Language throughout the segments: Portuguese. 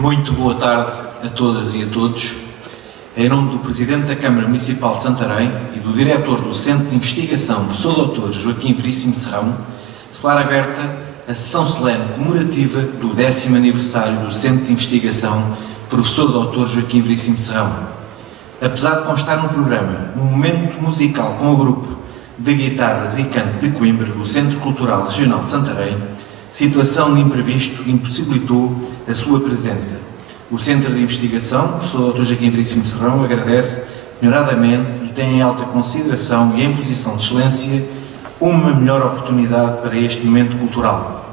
Muito boa tarde a todas e a todos. Em nome do Presidente da Câmara Municipal de Santarém e do Diretor do Centro de Investigação, Professor Dr. Joaquim Veríssimo Serrão, declaro aberta a sessão solene comemorativa do 10º aniversário do Centro de Investigação, Professor Dr. Joaquim Veríssimo Serrão. Apesar de constar no programa um momento musical com o grupo de guitarras e canto de Coimbra do Centro Cultural Regional de Santarém, situação de imprevisto impossibilitou a sua presença. O Centro de Investigação, Professor Dr. Joaquim Veríssimo Serrão, agradece melhoradamente e tem em alta consideração e em posição de excelência uma melhor oportunidade para este momento cultural.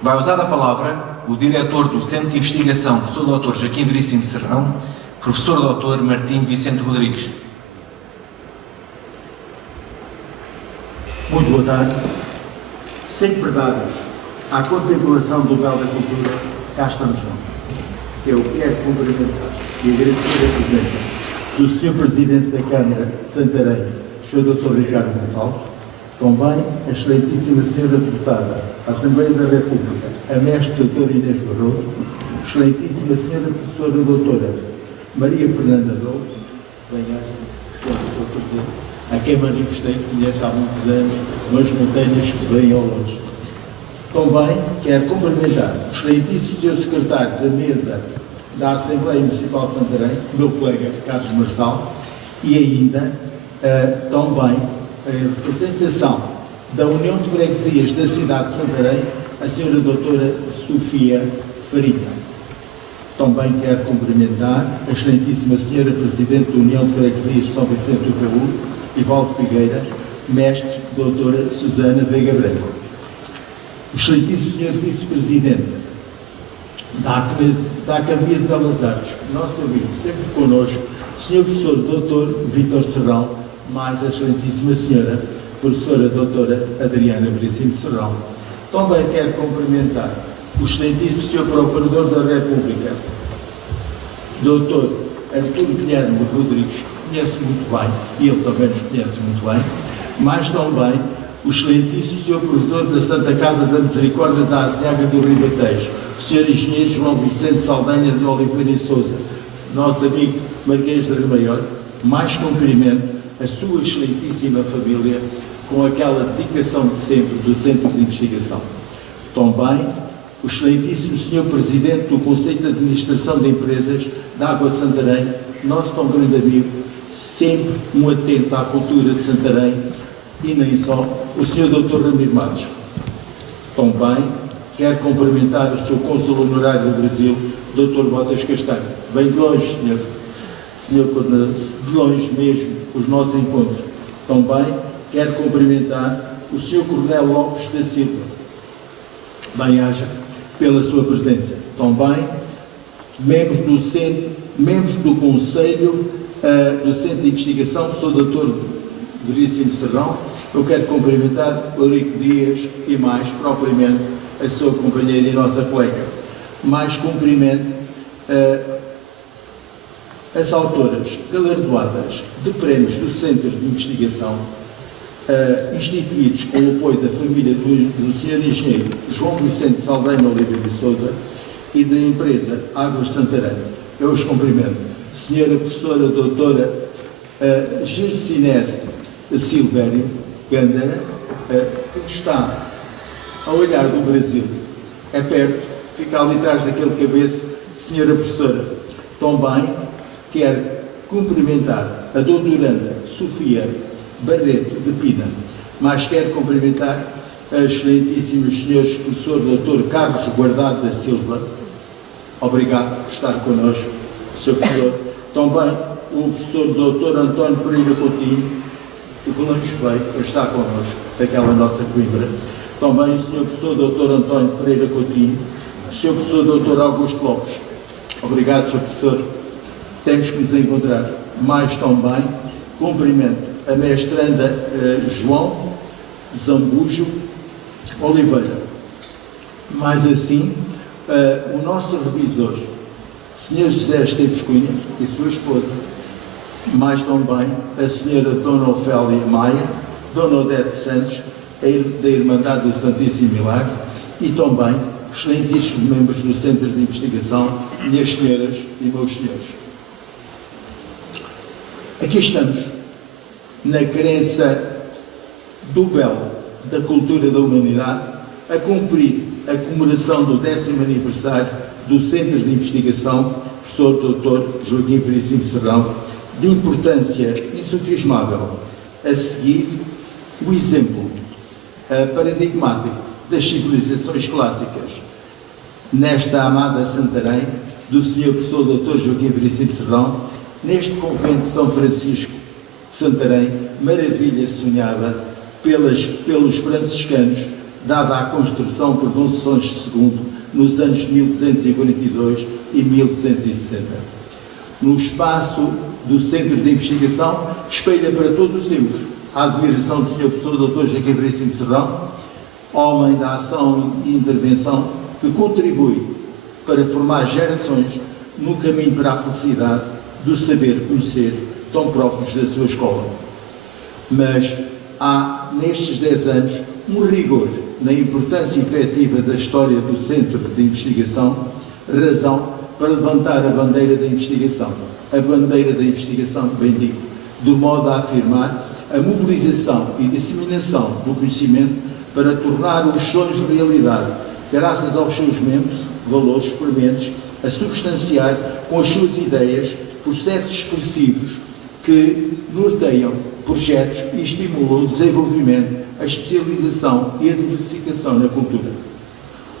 Vai usar a palavra o Diretor do Centro de Investigação, Professor Dr. Joaquim Veríssimo Serrão, Professor Dr. Martim Vicente Rodrigues. Muito boa tarde. Sempre dados à contemplação do belo da cultura, cá estamos nós. Eu quero cumprimentar e agradecer a presença do Sr. Presidente da Câmara de Santarém, Sr. Dr. Ricardo Gonçalves, também a excelentíssima Sra. Deputada da Assembleia da República, a Mestre Doutora Inês Barroso, excelentíssima Sra. Professora Doutora Maria Fernanda Dou, pela sua presença, a quem manifestei que conhece há muitos anos nas montanhas que se veem ao longe. Também quero cumprimentar o excelentíssimo Sr. Secretário da Mesa da Assembleia Municipal de Santarém, meu colega Carlos Marçal, e ainda também a representação da União de Freguesias da cidade de Santarém, a Sra. Doutora Sofia Farinha. Também quero cumprimentar a excelentíssima Sra. Presidente da União de Freguesias de São Vicente do Caúro, Ivaldo Figueira, Mestre Doutora Susana Veiga Branco. O excelentíssimo Sr. Vice-Presidente da Academia de Belas Artes, nosso amigo, sempre connosco, Sr. Professor Dr. Vítor Serrão, mais a excelentíssima Sra. Professora Doutora Adriana Veríssimo Serrão. Também quero cumprimentar o excelentíssimo Sr. Procurador da República, Dr. Arturo Guilherme Rodrigues, conhece muito bem, e ele também nos conhece muito bem, mas também o excelentíssimo Sr. Provedor da Santa Casa da Misericórdia da Aziaga do Ribatejo, o Sr. Engenheiro João Vicente Saldanha de Oliveira e Sousa, nosso amigo Marquês de Remaior, mais cumprimento a sua excelentíssima família com aquela dedicação de sempre do Centro de Investigação. Também o excelentíssimo Sr. Presidente do Conselho de Administração de Empresas da Água Santarém, nosso tão grande amigo, sempre um atento à cultura de Santarém, e nem só, o Sr. Dr. Ramiro Matos. Também quero cumprimentar o Sr. Cônsul Honorário do Brasil, Dr. Botas Castanho. Vem de longe, senhor, de longe mesmo, os nossos encontros. Também quero cumprimentar o Sr. Coronel Lopes da Silva. Bem-haja pela sua presença. Também membros do Conselho do Centro de Investigação, o Sr. Dr. Veríssimo Serrão. Eu quero cumprimentar o Eurico Dias e mais propriamente a sua companheira e nossa colega. Mais cumprimento as autoras galardoadas de prémios do Centro de Investigação, instituídos com o apoio da família do Sr. Engenheiro João Vicente Saldanha Oliveira de Sousa e da empresa Águas Santarém. Eu os cumprimento. Senhora Professora Doutora Gerciner Silvério Gandara, que está a olhar do Brasil, é perto, fica ali atrás daquele cabeço. Senhora Professora, também quero cumprimentar a doutoranda Sofia Barreto de Pina, mas quero cumprimentar a excelentíssimos senhores Professor Dr. Carlos Guardado da Silva. Obrigado por estar connosco, Sr. Professor. Também o Professor Dr. António Pereira Coutinho, que de longe veio para estar connosco, daquela nossa Coimbra. Também o Sr. Professor Dr. António Pereira Coutinho, o Sr. Professor Dr. Augusto Lopes. Obrigado, Sr. Professor. Temos que nos encontrar. Mais também, cumprimento a mestranda João Zambujo Oliveira. Mais assim, o nosso revisor, Sr. José Esteves Cunha e sua esposa, mais também a Sra. Dona Ofélia Maia, Dona Odete Santos, da Irmandade do Santíssimo Milagre, e também excelentíssimos membros do Centro de Investigação, minhas senhoras e meus senhores. Aqui estamos, na crença do belo da cultura da humanidade, a cumprir a comemoração do 10º aniversário do Centro de Investigação, professor Dr. Joaquim Veríssimo Serrão, de importância insofismável, a seguir o exemplo paradigmático das civilizações clássicas. Nesta amada Santarém, do Sr. Professor Dr. Joaquim Veríssimo Serrão, neste convento de São Francisco de Santarém, maravilha sonhada pelos franciscanos, dada à construção por Dom Sancho II nos anos 1242 e 1260. No espaço do Centro de Investigação, espelha para todos sempre a admiração do Sr. Professor Dr. Joaquim Veríssimo Serrão, homem da ação e intervenção, que contribui para formar gerações no caminho para a felicidade do saber conhecer, tão próprios da sua escola. Mas há, nestes 10 anos, um rigor na importância efetiva da história do Centro de Investigação, razão para levantar a bandeira da investigação. A bandeira da investigação, bem digo, de modo a afirmar a mobilização e disseminação do conhecimento para tornar os sonhos realidade, graças aos seus membros, valores experimentes, a substanciar com as suas ideias processos expressivos que norteiam projetos e estimulam o desenvolvimento, a especialização e a diversificação na cultura.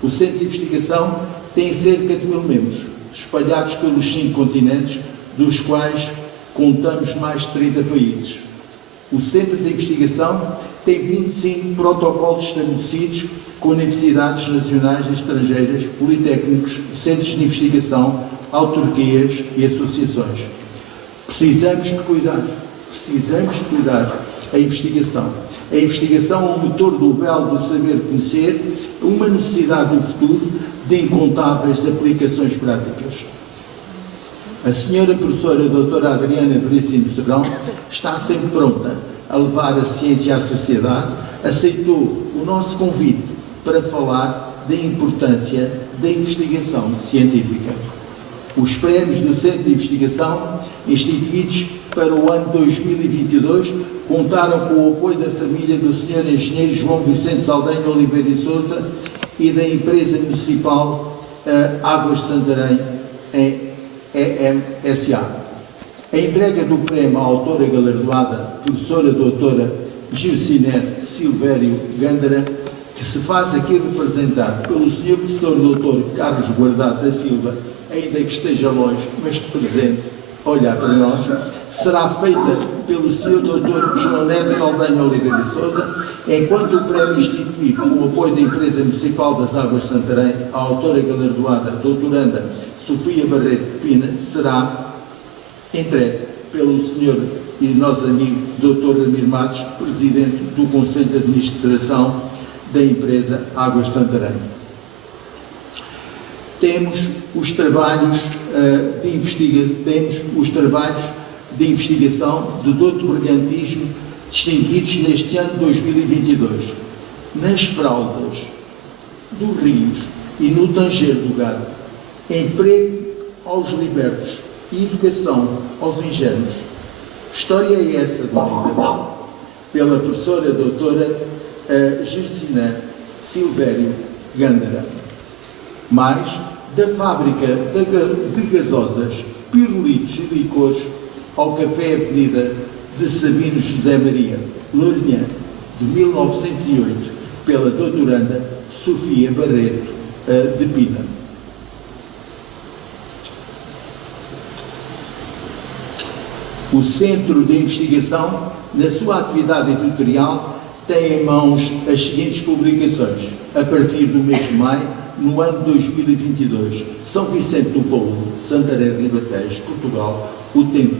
O Centro de Investigação tem cerca de 1000 membros, espalhados pelos 5 continentes, dos quais contamos mais de 30 países. O Centro de Investigação tem 25 protocolos estabelecidos com universidades nacionais e estrangeiras, politécnicos, centros de investigação, autarquias e associações. Precisamos de cuidar a investigação. A investigação é o motor do belo do saber conhecer, uma necessidade do futuro de incontáveis aplicações práticas. A senhora professora doutora Adriana Veríssimo Serrão está sempre pronta a levar a ciência à sociedade, aceitou o nosso convite para falar da importância da investigação científica. Os prémios do Centro de Investigação, instituídos para o ano 2022, contaram com o apoio da família do Sr. Engenheiro João Vicente Saldanha Oliveira e Sousa e da empresa municipal Águas de Santarém, EMSA. A entrega do prémio à autora galardoada, professora doutora Gilciner Silvério Gândara, que se faz aqui representar pelo Sr. Professor Dr. Carlos Guardado da Silva, ainda que esteja longe, mas de presente, olhar para nós, será feita pelo Sr. Dr. João Neto Saldanha Oliveira e Sousa, enquanto o prémio instituído com o apoio da empresa municipal das Águas de Santarém, a autora galardoada, doutoranda Sofia Barreto Pina, será entregue pelo Sr. e nosso amigo Dr. Ramiro Matos, presidente do Conselho de Administração da empresa Águas de Santarém. Temos os trabalhos de investigação do douto brilhantismo distinguidos neste ano de 2022. Nas fraldas dos rios e no tanger do gado, emprego aos libertos e educação aos ingênuos. História é essa, Dona Isabel, pela professora doutora Gilciner Silvério Gândara. Mais da fábrica de gasosas, pirulitos e licores ao café Avenida de Sabino José Maria, Lourinhã, de 1908, pela doutoranda Sofia Barreto de Pina. O Centro de Investigação, na sua atividade editorial, tem em mãos as seguintes publicações, a partir do mês de maio, no ano 2022. São Vicente do Paulo, Santarém, Ribatejo, Portugal. O tempo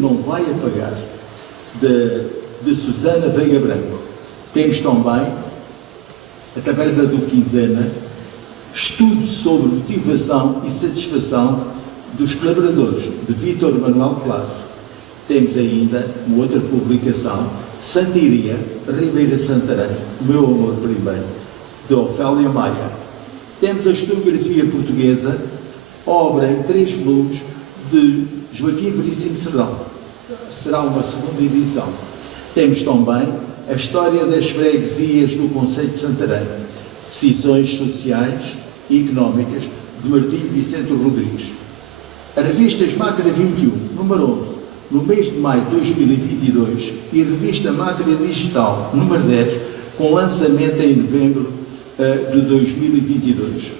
não vai apagar, de Susana Veiga Branco. Temos também a Taberna do Quinzena, estudo sobre motivação e satisfação dos colaboradores, de Vítor Manuel Plácio. Temos ainda uma outra publicação, Santiria, Ribeira Santarém, Meu Amor Primeiro, de Ofélia Maia. Temos a historiografia portuguesa, obra em 3 volumes de Joaquim Veríssimo Serrão. Será uma segunda edição. Temos também a história das freguesias do concelho de Santarém, decisões sociais e económicas, de Martim Vicente Rodrigues. A revista Mátria 21, número 11, no mês de maio de 2022, e a revista Mátria Digital, número 10, com lançamento em novembro de 2022.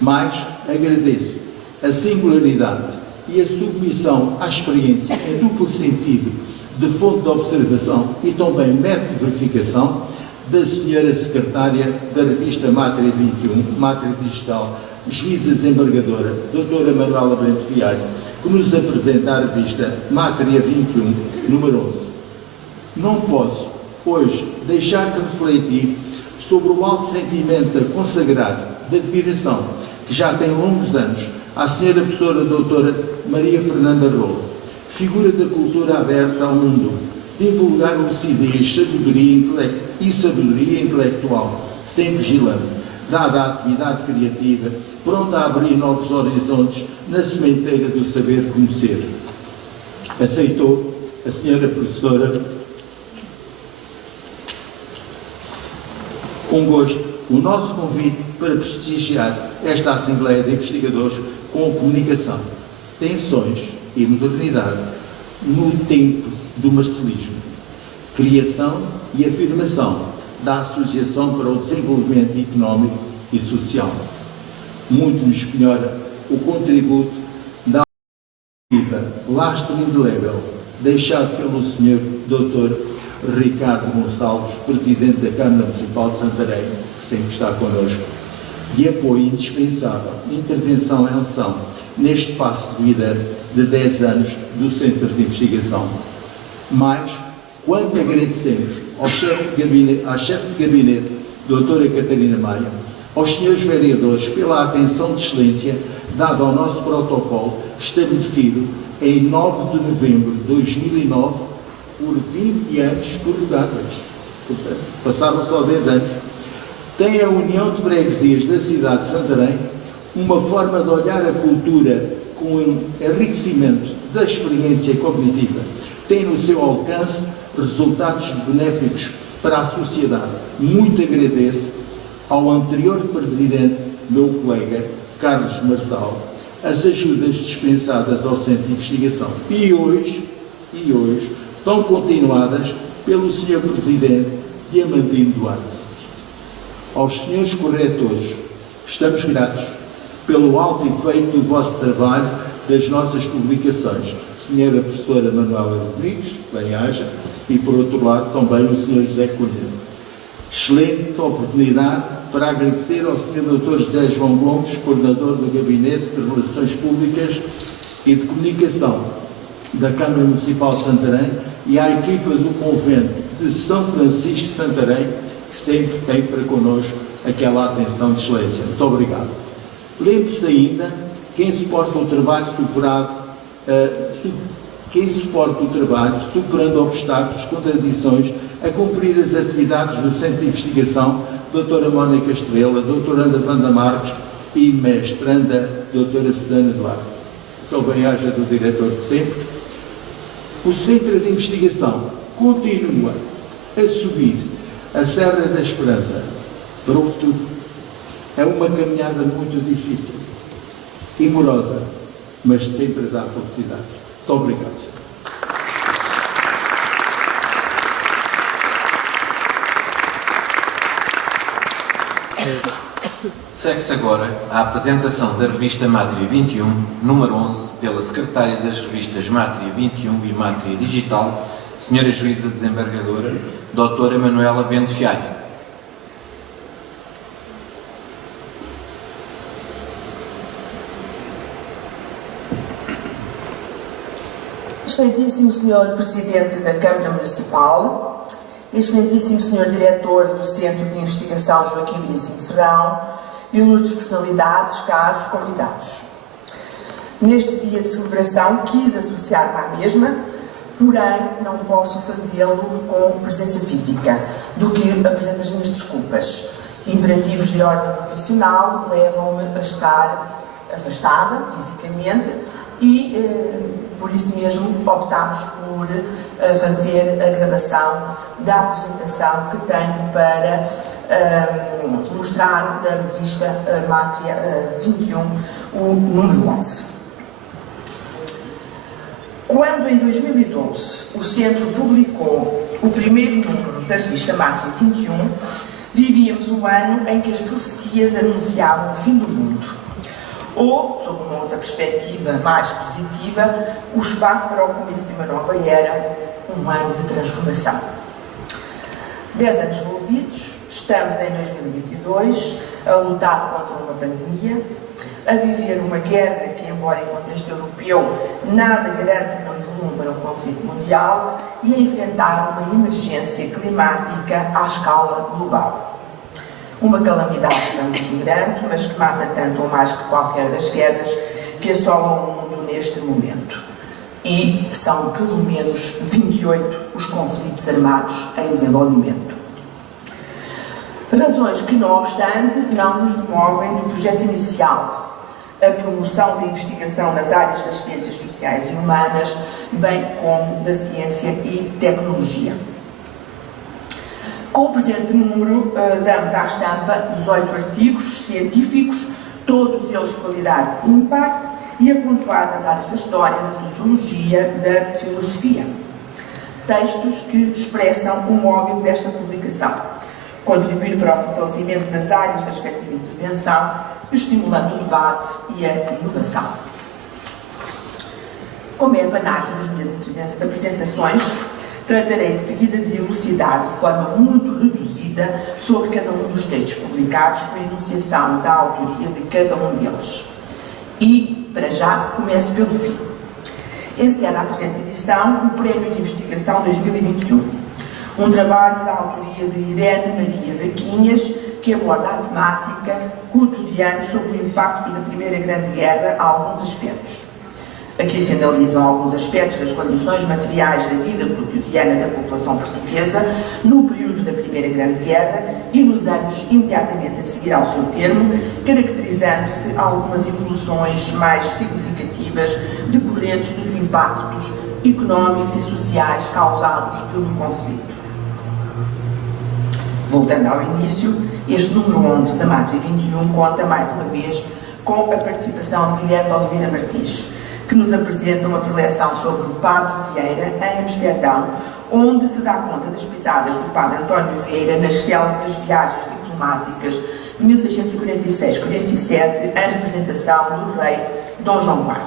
Mas agradeço a singularidade e a submissão à experiência em duplo sentido de fonte de observação e também método de verificação da senhora secretária da revista Mátria 21, Mátria Digital, juíza desembargadora, doutora Manuela Bento Fialho, que nos apresenta a revista Mátria 21, número 11. Não posso, hoje, deixar de refletir sobre o alto sentimento a consagrar de admiração que já tem longos anos à senhora professora doutora Maria Fernanda Rolo, figura da cultura aberta ao mundo, de divulgar lucidez, sabedoria intelectual, sempre vigilante, dada a atividade criativa, pronta a abrir novos horizontes na sementeira do saber conhecer. Aceitou a senhora professora com gosto o nosso convite para prestigiar esta Assembleia de Investigadores com a comunicação, tensões e modernidade no tempo do marcelismo, criação e afirmação da Associação para o Desenvolvimento Económico e Social. Muito nos melhora o contributo da lastro indelével deixado pelo Sr. Dr. Ricardo Gonçalves, Presidente da Câmara Municipal de Santarém, que sempre está connosco, de apoio indispensável, intervenção em ação neste espaço de vida de 10 anos do Centro de Investigação. Mas, quanto agradecemos ao chefe de gabinete, doutora Catarina Maia, aos senhores vereadores pela atenção de excelência dada ao nosso protocolo estabelecido em 9 de novembro de 2009 por 20 anos prorrogáveis. Portanto, passaram só 10 anos. Tem a União de Freguesias da cidade de Santarém uma forma de olhar a cultura com um enriquecimento da experiência cognitiva. Tem no seu alcance resultados benéficos para a sociedade. Muito agradeço ao anterior presidente, meu colega, Carlos Marçal, as ajudas dispensadas ao Centro de Investigação. E hoje, estão continuadas pelo Sr. Presidente Diamantino Duarte. Aos senhores corretores, estamos gratos pelo alto efeito do vosso trabalho, das nossas publicações. Sra. Professora Manuela Rodrigues, bem-aja, e por outro lado também o Sr. José Cunha. Excelente oportunidade para agradecer ao Sr. Dr. José João Gomes, coordenador do Gabinete de Relações Públicas e de Comunicação da Câmara Municipal de Santarém, e à equipa do Convento de São Francisco de Santarém, que sempre tem para connosco aquela atenção de excelência. Muito obrigado. Lembre-se ainda, quem suporta o trabalho superando obstáculos, contradições, a cumprir as atividades do Centro de Investigação, doutora Mónica Estrela, doutoranda Wanda Marques e mestranda doutora Susana Duarte. Então, bem-aja do diretor de sempre. O Centro de Investigação continua a subir a Serra da Esperança para o futuro. É uma caminhada muito difícil e morosa, mas sempre dá felicidade. Muito obrigado, senhor. Segue-se agora a apresentação da revista Mátria 21, número 11, pela secretária das revistas Mátria 21 e Mátria Digital, Senhora Juíza Desembargadora, doutora Manuela Bento Fialho. Excelentíssimo Senhor Presidente da Câmara Municipal, Excelentíssimo Senhor Diretor do Centro de Investigação Joaquim Veríssimo Serrão, ilustres personalidades, caros convidados. Neste dia de celebração quis associar-me à mesma, porém não posso fazê-lo com presença física, do que apresento as minhas desculpas. Imperativos de ordem profissional levam-me a estar afastada fisicamente e, por isso mesmo, optámos por fazer a gravação da apresentação que tenho para mostrar da revista Mátria 21, o número 11. Quando, em 2012, o Centro publicou o primeiro número da revista Mátria 21, vivíamos o ano em que as profecias anunciavam o fim do mundo. Ou, sob uma outra perspectiva mais positiva, o espaço para o começo de uma nova era, um ano de transformação. 10 anos envolvidos, estamos em 2022 a lutar contra uma pandemia, a viver uma guerra que, embora em contexto europeu, nada garante que não evolua para um conflito mundial e a enfrentar uma emergência climática à escala global. Uma calamidade que vamos ignorando, mas que mata tanto ou mais que qualquer das guerras que assolam o mundo neste momento. E são pelo menos 28 os conflitos armados em desenvolvimento. Razões que, não obstante, não nos demovem do projeto inicial, a promoção da investigação nas áreas das ciências sociais e humanas, bem como da ciência e tecnologia. Com o presente número, damos à estampa 18 artigos científicos, todos eles de qualidade ímpar, e a pontuar nas áreas da história, da sociologia, da filosofia. Textos que expressam o móvel desta publicação, contribuir para o fortalecimento das áreas da respectiva intervenção, estimulando o debate e a inovação. Como é a panagem das minhas apresentações, tratarei de seguida de elucidar de forma muito reduzida sobre cada um dos textos publicados com a enunciação da autoria de cada um deles. E, para já, começo pelo fim. Encerra a presente edição o Prémio de Investigação 2021, um trabalho da autoria de Irene Maria Vaquinhas, que aborda a temática cotidiana sobre o impacto da Primeira Grande Guerra a alguns aspectos. Aqui se analisam alguns aspectos das condições materiais da vida cotidiana da população portuguesa no período da Primeira Grande Guerra e nos anos imediatamente a seguir ao seu termo, caracterizando-se algumas evoluções mais significativas decorrentes dos impactos económicos e sociais causados pelo conflito. Voltando ao início, este número 11 da Mátria 21 conta mais uma vez com a participação de Guilherme Oliveira Martins, que nos apresenta uma preleção sobre o Padre Vieira em Amsterdão, onde se dá conta das pisadas do Padre António Vieira nas célebres viagens diplomáticas de 1646-47 em representação do rei Dom João IV.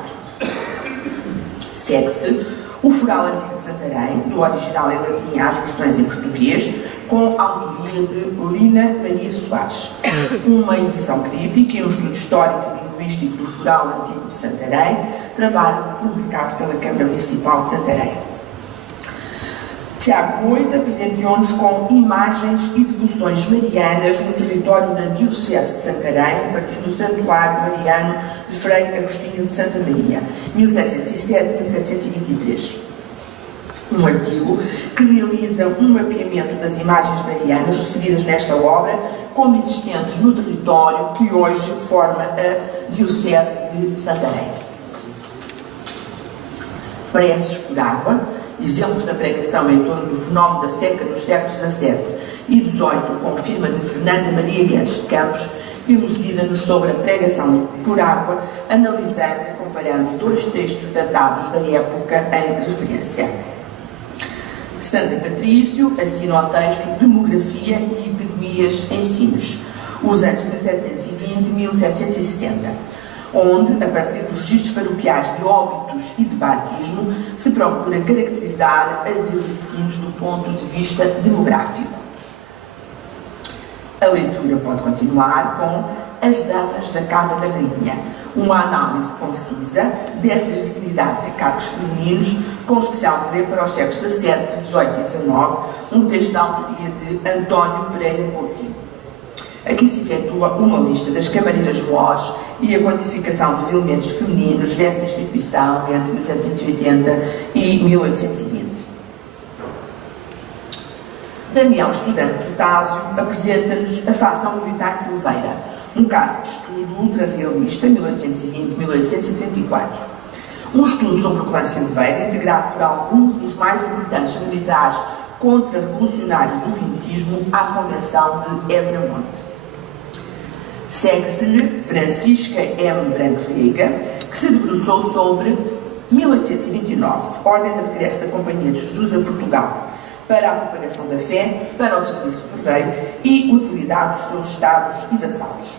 Segue-se o Foral Antigo de Santarém, do original em latim às versões em português, com a autoria de Lorina Maria Soares. Uma edição crítica e um estudo histórico e linguístico do Foral Antigo de Santarém, trabalho publicado pela Câmara Municipal de Santarém. Tiago Moita presenteou-nos com imagens e devoções marianas no território da Diocese de Santarém, a partir do Santuário Mariano de Frei Agostinho de Santa Maria, 1707-1723. Um artigo que realiza um mapeamento das imagens marianas referidas nesta obra como existentes no território que hoje forma a Diocese de Santarém. Preces por água, exemplos da pregação em torno do fenómeno da seca nos séculos XVII e XVIII, com firma de Fernanda Maria Guedes de Campos, elucida-nos sobre a pregação por água, analisando e comparando dois textos datados da época em referência. Sandra Patrício assina o texto Demografia e Epidemias Ensinos, os anos 1720 e 1760, onde, a partir dos registros paroquiais de óbitos e de batismo, se procura caracterizar a vida de sinos do ponto de vista demográfico. A leitura pode continuar com As Damas da Casa da Rainha, uma análise concisa dessas dignidades e cargos femininos, com especial poder para os séculos XVII, XVIII e XIX, um texto da autoria de António Pereira Coutinho. Aqui se efetua uma lista das camareiras-mores e a quantificação dos elementos femininos dessa instituição entre 1780 e 1820. Daniel Estudante Protásio apresenta-nos a facção militar Silveira, um caso de estudo ultra-realista, 1820-1834. Um estudo sobre o clã Silveira, integrado por alguns dos mais importantes militares contra-revolucionários do vintismo à Convenção de Evramonte. Segue-se-lhe Francisca M. Branco Veiga, que se debruçou sobre 1829, Ordem de Regresso da Companhia de Jesus a Portugal, para a propagação da fé, para o serviço do rei e utilidade dos seus estados e vassalos.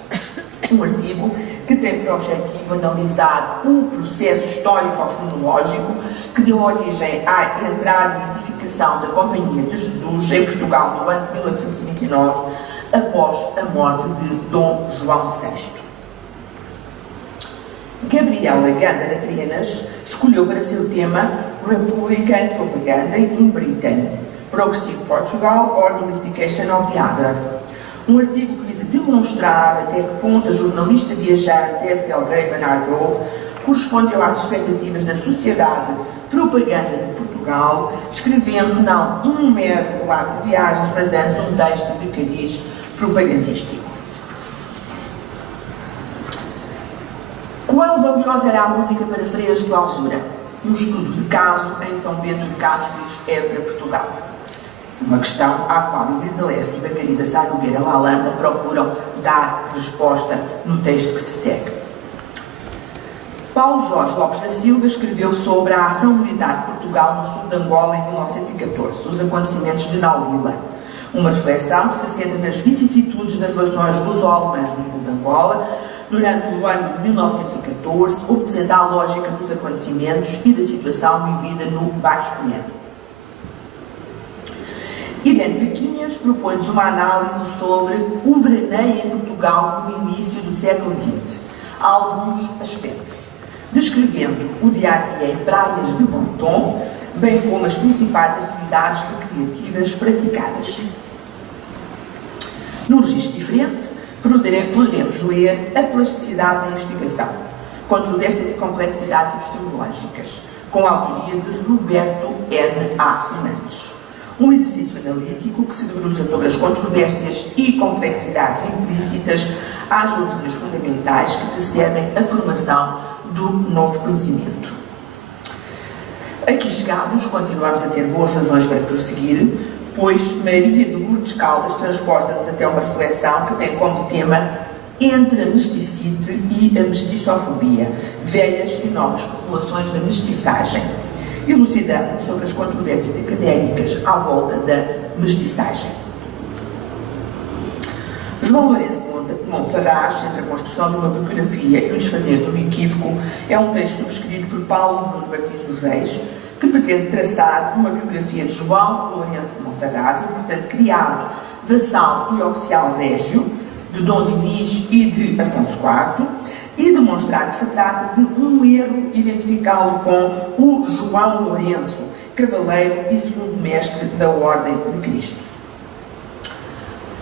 Um artigo que tem por objetivo analisar o processo histórico-cronológico que deu origem à entrada e edificação da Companhia de Jesus em Portugal no ano de 1829, após a morte de Dom João VI. Gabriela Ganda Trianas escolheu para seu tema Republican Propaganda in Britain, Progressive Portugal or Domestication of the Other. Um artigo que visa demonstrar até que ponto a jornalista viajante Ethel Graven Hargrove correspondeu às expectativas da sociedade propaganda de Portugal, escrevendo não um mero relato de viagens, mas antes um texto de cariz propagandístico. Quão valiosa era a música para freiras de clausura? Um estudo de caso em São Bento de Castros, Évora, Portugal. Uma questão à qual Elisa Lessa e Margarida Sá Nogueira Lalanda procuram dar resposta no texto que se segue. Paulo Jorge Lopes da Silva escreveu sobre a ação militar de Portugal no sul de Angola em 1914, os acontecimentos de Naulila. Uma reflexão que se centra nas vicissitudes das relações luso-alemãs no sul de Angola durante o ano de 1914, obedecendo à lógica dos acontecimentos e da situação vivida no Baixo Cunhã. Irene Vaquinhas propõe-nos uma análise sobre o veraneio em Portugal no início do século XX, alguns aspectos, descrevendo o dia-a-dia em praias de bom tom, bem como as principais atividades recreativas praticadas. Num registro diferente, poderemos ler a plasticidade da investigação, controvérsias e complexidades epistemológicas, com a autoria de Roberto N. A. Fernandes. Um exercício analítico que se debruça sobre as controvérsias e complexidades implícitas às doutrinas fundamentais que precedem a formação do novo conhecimento. Aqui chegados, continuamos a ter boas razões para prosseguir, pois Maria de Lourdes Caldas transporta-nos até uma reflexão que tem como tema entre a mesticite e a mestiçofobia, velhas e novas formulações da mestiçagem. Elucidamos sobre as controvérsias académicas à volta da mestiçagem. João Lourenço de Monsaraz, entre a construção de uma biografia e o desfazer do equívoco, é um texto subscrito por Paulo Bruno Martins dos Reis, que pretende traçar uma biografia de João Lourenço de Monsaraz, importante criado, vassal e oficial régio, de Dom Dinis e de Afonso IV, e demonstrar que se trata de um erro identificá-lo com o João Lourenço, cavaleiro e segundo mestre da Ordem de Cristo.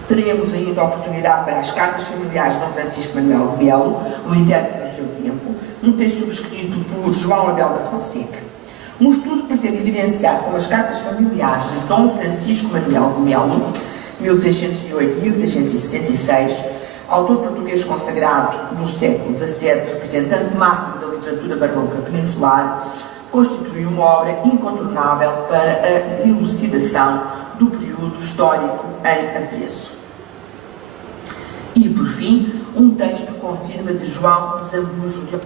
Teremos ainda a oportunidade para as cartas familiares de Dom Francisco Manuel de Melo, o intérprete do seu tempo, um texto subscrito por João Abel da Fonseca. Um estudo que pretende evidenciar como as cartas familiares de Dom Francisco Manuel de Melo, 1608-1666, autor português consagrado do século XVII, representante máximo da literatura barroca peninsular, constitui uma obra incontornável para a dilucidação do período histórico em apreço. E, por fim, um texto com firma de João Zambujo de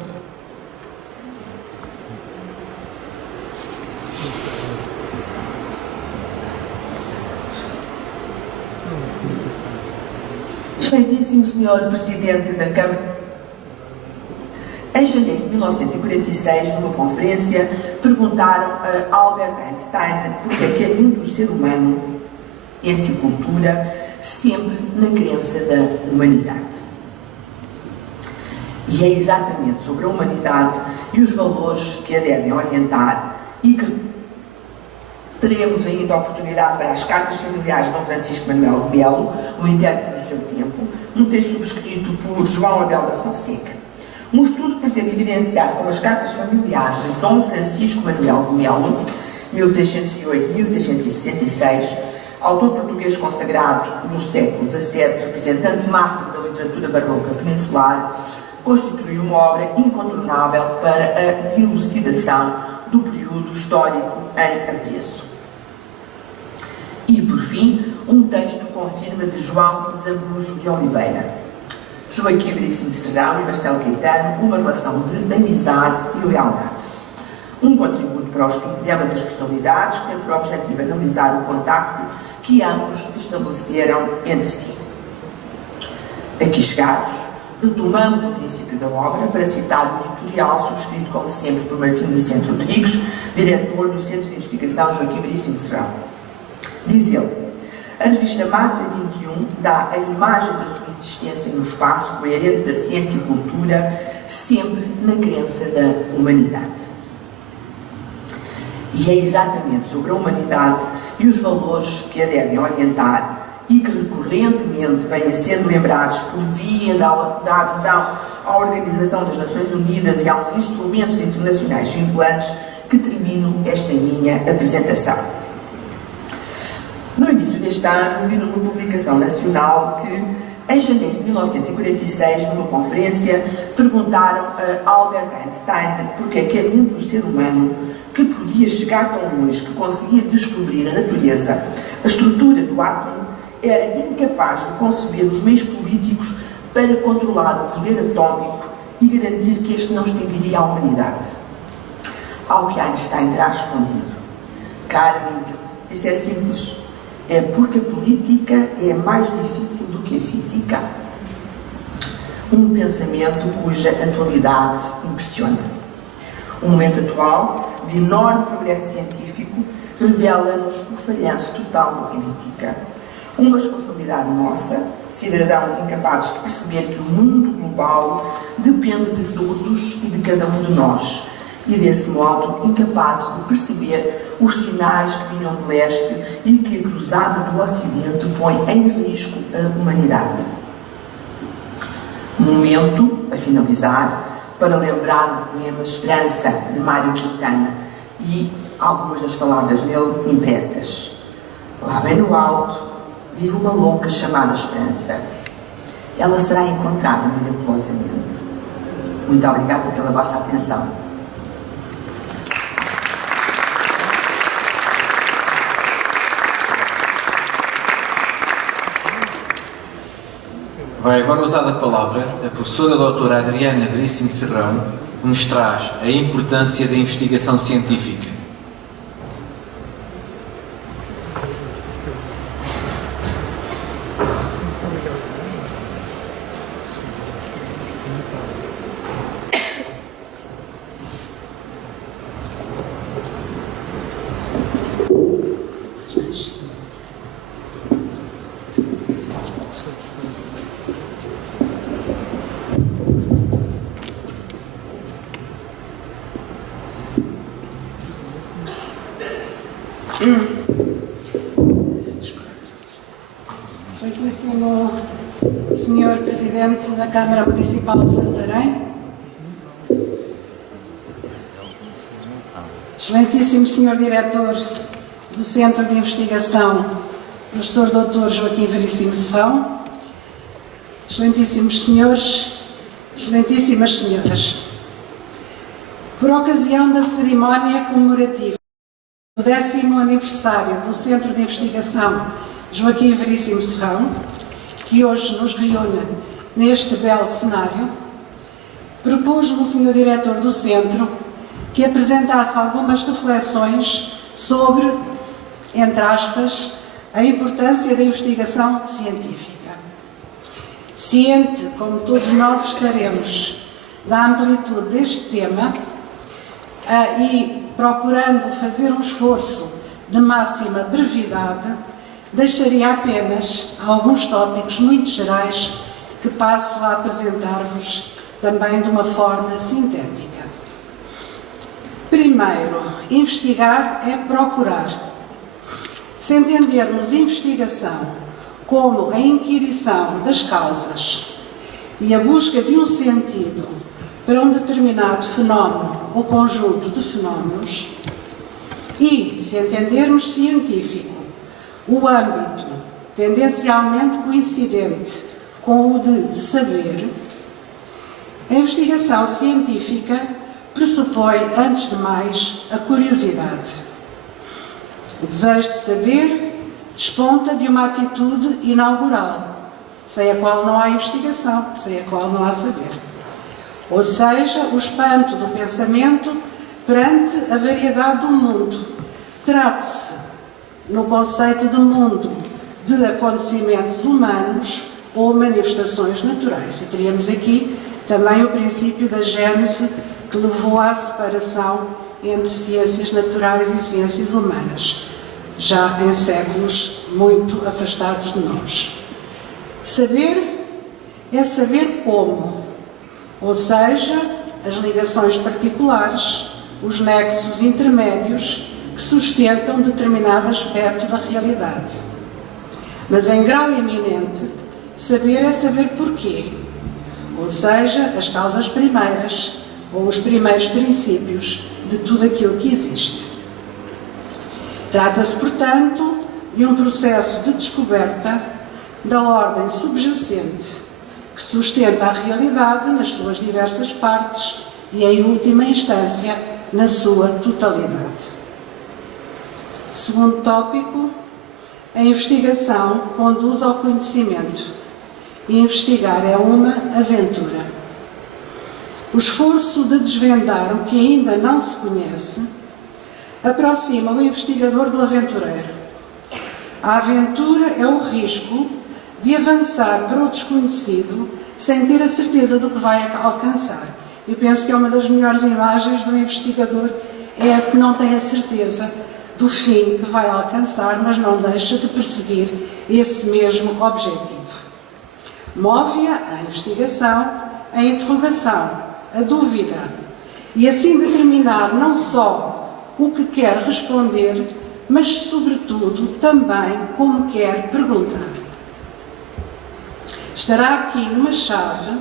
Excelentíssimo Senhor Presidente da Câmara, em janeiro de 1946, numa conferência, perguntaram a Albert Einstein porque é que a mente do ser humano se cultura sempre na crença da humanidade. E é exatamente sobre a humanidade e os valores que a devem orientar e que teremos ainda a oportunidade para as cartas familiares de Dom Francisco Manuel de Melo, o intérprete do seu tempo, um texto subscrito por João Abel da Fonseca. Um estudo que pretende evidenciar como as cartas familiares de Dom Francisco Manuel de Melo, 1608-1666, autor português consagrado do século XVII, representante máximo da literatura barroca peninsular, constitui uma obra incontornável para a dilucidação do período histórico em apreço. E, por fim, um texto com a firma de João Zambujo de Oliveira. Joaquim Veríssimo Serrão e Marcelo Caetano, uma relação de amizade e lealdade. Um contributo para o estudo de ambas as personalidades que tem por objetivo analisar o contacto que ambos estabeleceram entre si. Aqui chegados, retomamos o princípio da obra para citar o editorial subscrito, como sempre, por Martim Vicente Rodrigues, diretor do Centro de Investigação Joaquim Veríssimo Serrão. Diz ele: a revista Matra 21 dá a imagem da sua existência no espaço coerente da ciência e cultura, sempre na crença da humanidade. E é exatamente sobre a humanidade e os valores que a devem orientar e que recorrentemente venham sendo lembrados por via da adesão à Organização das Nações Unidas e aos instrumentos internacionais vinculantes que termino esta minha apresentação. No início deste ano, vi numa publicação nacional que, em janeiro de 1946, numa conferência, perguntaram a Albert Einstein porque é que a mente do ser humano, que podia chegar tão longe, que conseguia descobrir a natureza, a estrutura do átomo, era incapaz de conceber os meios políticos para controlar o poder atómico e garantir que este não extinguiria a humanidade. Ao que Einstein terá respondido: caro amigo, isso é simples. É porque a política é mais difícil do que a física. Um pensamento cuja atualidade impressiona. O momento atual, de enorme progresso científico, revela-nos o falhanço total da política. Uma responsabilidade nossa, cidadãos incapazes de perceber que o mundo global depende de todos e de cada um de nós, e desse modo incapazes de perceber os sinais que vinham do leste e que a cruzada do ocidente põe em risco a humanidade. Momento, a finalizar, para lembrar o poema Esperança, de Mário Quintana, e algumas das palavras nele impressas. Lá bem no alto, vive uma louca chamada Esperança. Ela será encontrada miraculosamente. Muito obrigada pela vossa atenção. Vai agora usar a palavra a professora doutora Adriana Veríssimo Serrão, que nos traz a importância da investigação científica. Excelentíssimo Senhor Presidente da Câmara Municipal de Santarém, Excelentíssimo Senhor Diretor do Centro de Investigação, Professor Dr. Joaquim Veríssimo Serrão, Excelentíssimos Senhores, Excelentíssimas Senhoras, por ocasião da cerimónia comemorativa do 10º aniversário do Centro de Investigação Joaquim Veríssimo Serrão, que hoje nos reúne neste belo cenário, propus-me o Sr. Diretor do Centro que apresentasse algumas reflexões sobre, entre aspas, a importância da investigação científica. Ciente, como todos nós estaremos, da amplitude deste tema e procurando fazer um esforço de máxima brevidade, deixaria apenas alguns tópicos muito gerais que passo a apresentar-vos também de uma forma sintética. Primeiro, investigar é procurar. Se entendermos investigação como a inquirição das causas e a busca de um sentido para um determinado fenómeno ou conjunto de fenómenos, e se entendermos científico o âmbito tendencialmente coincidente com o de saber, a investigação científica pressupõe, antes de mais, a curiosidade. O desejo de saber desponta de uma atitude inaugural, sem a qual não há investigação, sem a qual não há saber. Ou seja, o espanto do pensamento perante a variedade do mundo. Trate-se, no conceito de mundo, de acontecimentos humanos ou manifestações naturais. E teríamos aqui também o princípio da gênese que levou à separação entre ciências naturais e ciências humanas, já em séculos muito afastados de nós. Saber é saber como, ou seja, as ligações particulares, os nexos intermédios que sustentam determinado aspecto da realidade. Mas em grau eminente, saber é saber porquê, ou seja, as causas primeiras ou os primeiros princípios de tudo aquilo que existe. Trata-se, portanto, de um processo de descoberta da ordem subjacente que sustenta a realidade nas suas diversas partes e, em última instância, na sua totalidade. Segundo tópico, a investigação conduz ao conhecimento e investigar é uma aventura. O esforço de desvendar o que ainda não se conhece aproxima o investigador do aventureiro. A aventura é o risco de avançar para o desconhecido sem ter a certeza do que vai alcançar. Eu penso que é uma das melhores imagens do investigador, é a que não tem a certeza do fim que vai alcançar, mas não deixa de perseguir esse mesmo objetivo. Move-a a investigação, a interrogação, a dúvida, e assim determinar não só o que quer responder, mas, sobretudo, também como quer perguntar. Estará aqui uma chave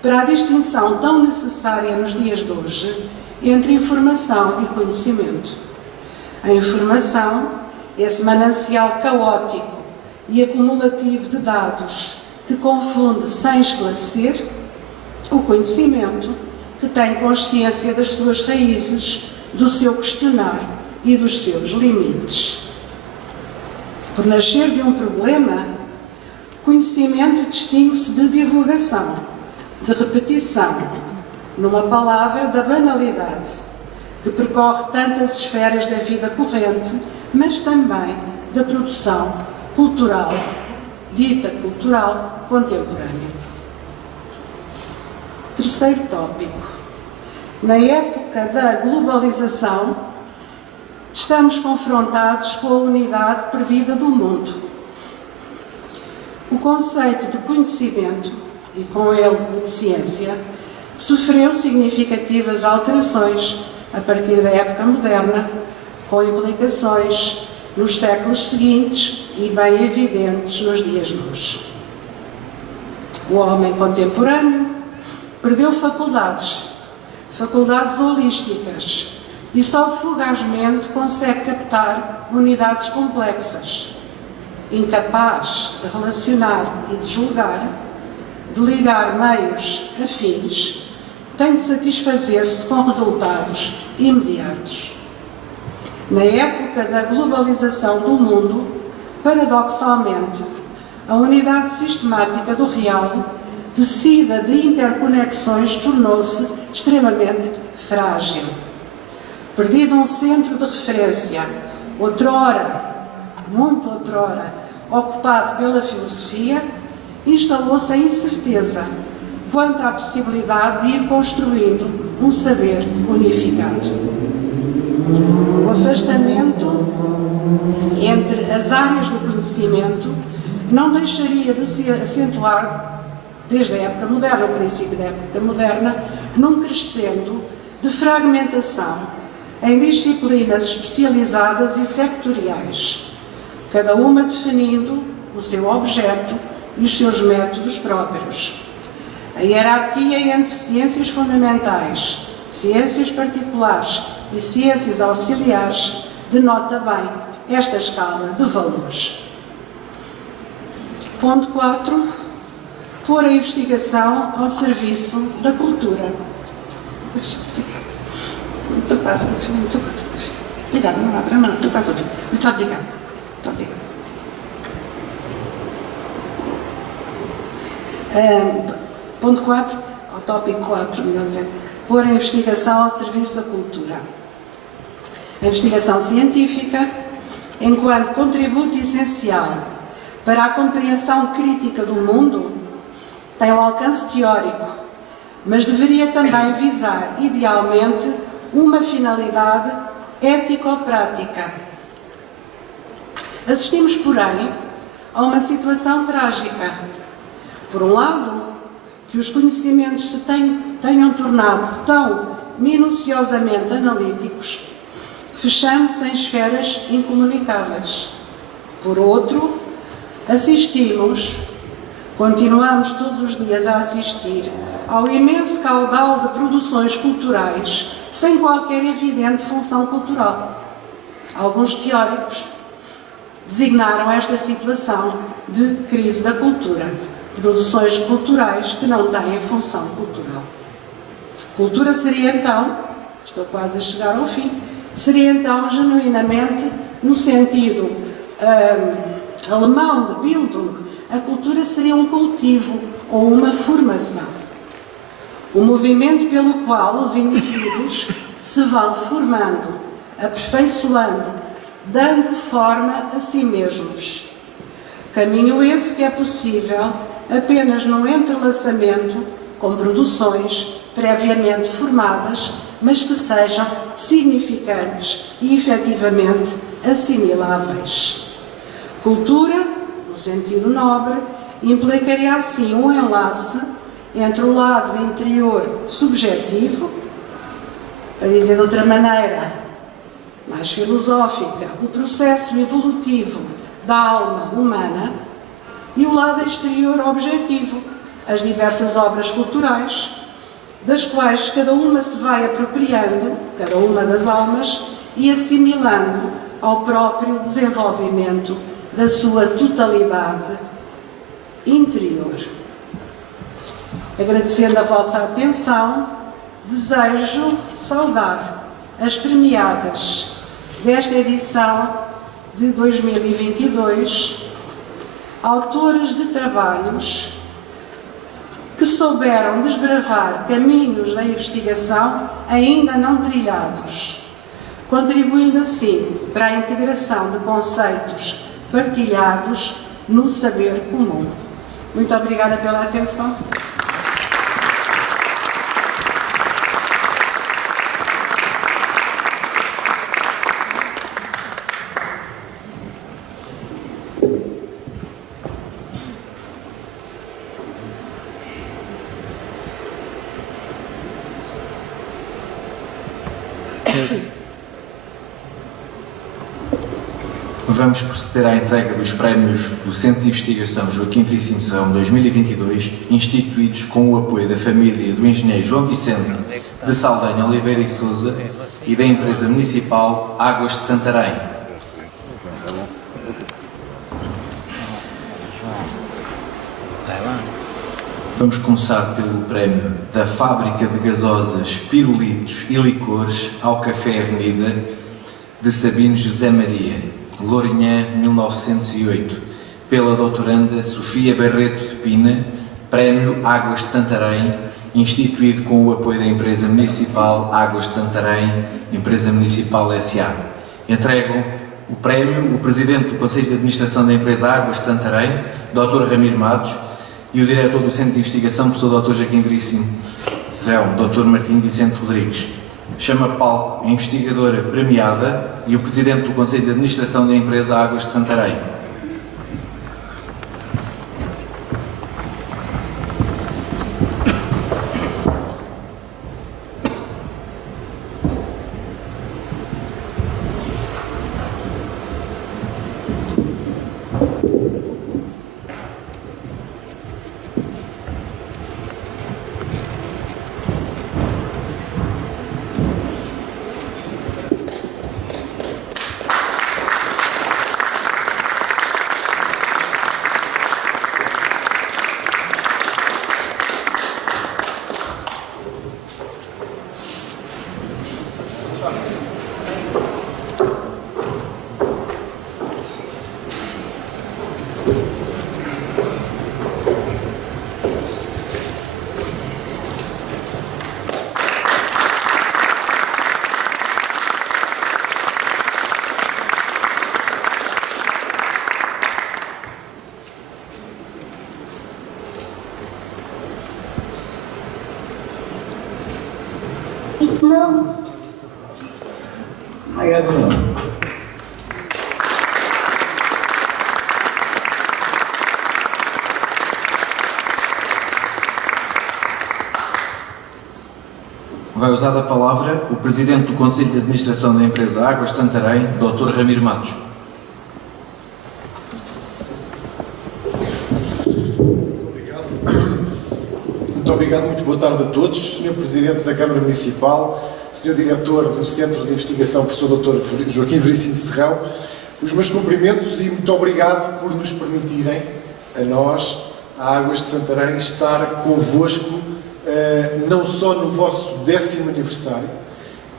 para a distinção tão necessária nos dias de hoje entre informação e conhecimento. A informação, esse manancial caótico e acumulativo de dados que confunde sem esclarecer, o conhecimento, que tem consciência das suas raízes, do seu questionar e dos seus limites. Por nascer de um problema, conhecimento distingue-se de divulgação, de repetição, numa palavra, da banalidade, que percorre tantas esferas da vida corrente, mas também da produção cultural, dita cultural contemporânea. Terceiro tópico. Na época da globalização, estamos confrontados com a unidade perdida do mundo. O conceito de conhecimento, e com ele de ciência, sofreu significativas alterações a partir da época moderna, com implicações nos séculos seguintes e bem evidentes nos dias de hoje. O homem contemporâneo perdeu faculdades holísticas, e só fugazmente consegue captar unidades complexas, incapaz de relacionar e de julgar, de ligar meios afins, tem de satisfazer-se com resultados imediatos. Na época da globalização do mundo, paradoxalmente, a unidade sistemática do real, tecida de interconexões, tornou-se extremamente frágil. Perdido um centro de referência, muito outrora, ocupado pela filosofia, instalou-se a incerteza quanto à possibilidade de ir construindo um saber unificado. O afastamento entre as áreas do conhecimento não deixaria de se acentuar desde a época moderna, o princípio da época moderna, num crescendo de fragmentação em disciplinas especializadas e sectoriais, cada uma definindo o seu objeto e os seus métodos próprios. A hierarquia entre ciências fundamentais, ciências particulares e ciências auxiliares denota bem esta escala de valores. Ponto 4. Pôr a investigação ao serviço da cultura. Muito quase no fim, muito quase no fim. Obrigada, não abra não, muito quase no fim. Muito obrigada. Muito obrigada. Ponto 4, ao tópico 4, melhor dizer, pôr a investigação ao serviço da cultura. A investigação científica, enquanto contributo essencial para a compreensão crítica do mundo, tem um alcance teórico, mas deveria também visar, idealmente, uma finalidade ético-prática. Assistimos, porém, a uma situação trágica. Por um lado, que os conhecimentos se tenham tornado tão minuciosamente analíticos, fechando-se em esferas incomunicáveis. Por outro, continuamos todos os dias a assistir ao imenso caudal de produções culturais sem qualquer evidente função cultural. Alguns teóricos designaram esta situação de crise da cultura, produções culturais que não têm função cultural. Cultura seria então, estou quase a chegar ao fim, seria então genuinamente, no sentido alemão de Bildung, a cultura seria um cultivo ou uma formação. O movimento pelo qual os indivíduos se vão formando, aperfeiçoando, dando forma a si mesmos. Caminho esse que é possível apenas no entrelaçamento com produções previamente formadas, mas que sejam significantes e efetivamente assimiláveis. Cultura, no sentido nobre, implicaria assim um enlace entre o lado interior subjetivo, para dizer de outra maneira, mais filosófica, o processo evolutivo da alma humana, e o lado exterior objetivo, as diversas obras culturais, das quais cada uma se vai apropriando, cada uma das almas, e assimilando ao próprio desenvolvimento da sua totalidade interior. Agradecendo a vossa atenção, desejo saudar as premiadas desta edição de 2022, autores de trabalhos que souberam desbravar caminhos da investigação ainda não trilhados, contribuindo assim para a integração de conceitos partilhados no saber comum. Muito obrigada pela atenção. Vamos proceder à entrega dos prémios do Centro de Investigação Joaquim Veríssimo Serrão 2022, instituídos com o apoio da família do engenheiro João Vicente de Saldanha Oliveira e Sousa e da empresa municipal Águas de Santarém. Vamos começar pelo prémio da Fábrica de Gasosas, Pirulitos e Licores ao Café Avenida de Sabino José Maria, Lourinhã, 1908, pela doutoranda Sofia Barreto de Pina, Prémio Águas de Santarém, instituído com o apoio da empresa municipal Águas de Santarém, empresa municipal S.A. Entregam o prémio o presidente do Conselho de Administração da empresa Águas de Santarém, Dr. Ramiro Matos, e o diretor do Centro de Investigação, professor Dr. Joaquim Veríssimo Serrão, Dr. Martim Vicente Rodrigues. Chama a palco a investigadora premiada e o presidente do Conselho de Administração da empresa Águas de Santarém. vai usar a palavra o Presidente do Conselho de Administração da empresa Águas de Santarém, Dr. Ramiro Matos. Muito obrigado, muito boa tarde a todos. Sr. Presidente da Câmara Municipal, Sr. Diretor do Centro de Investigação, Professor Dr. Joaquim Veríssimo Serrão, os meus cumprimentos e muito obrigado por nos permitirem, a nós, a Águas de Santarém, estar convosco, não só no vosso 10º aniversário.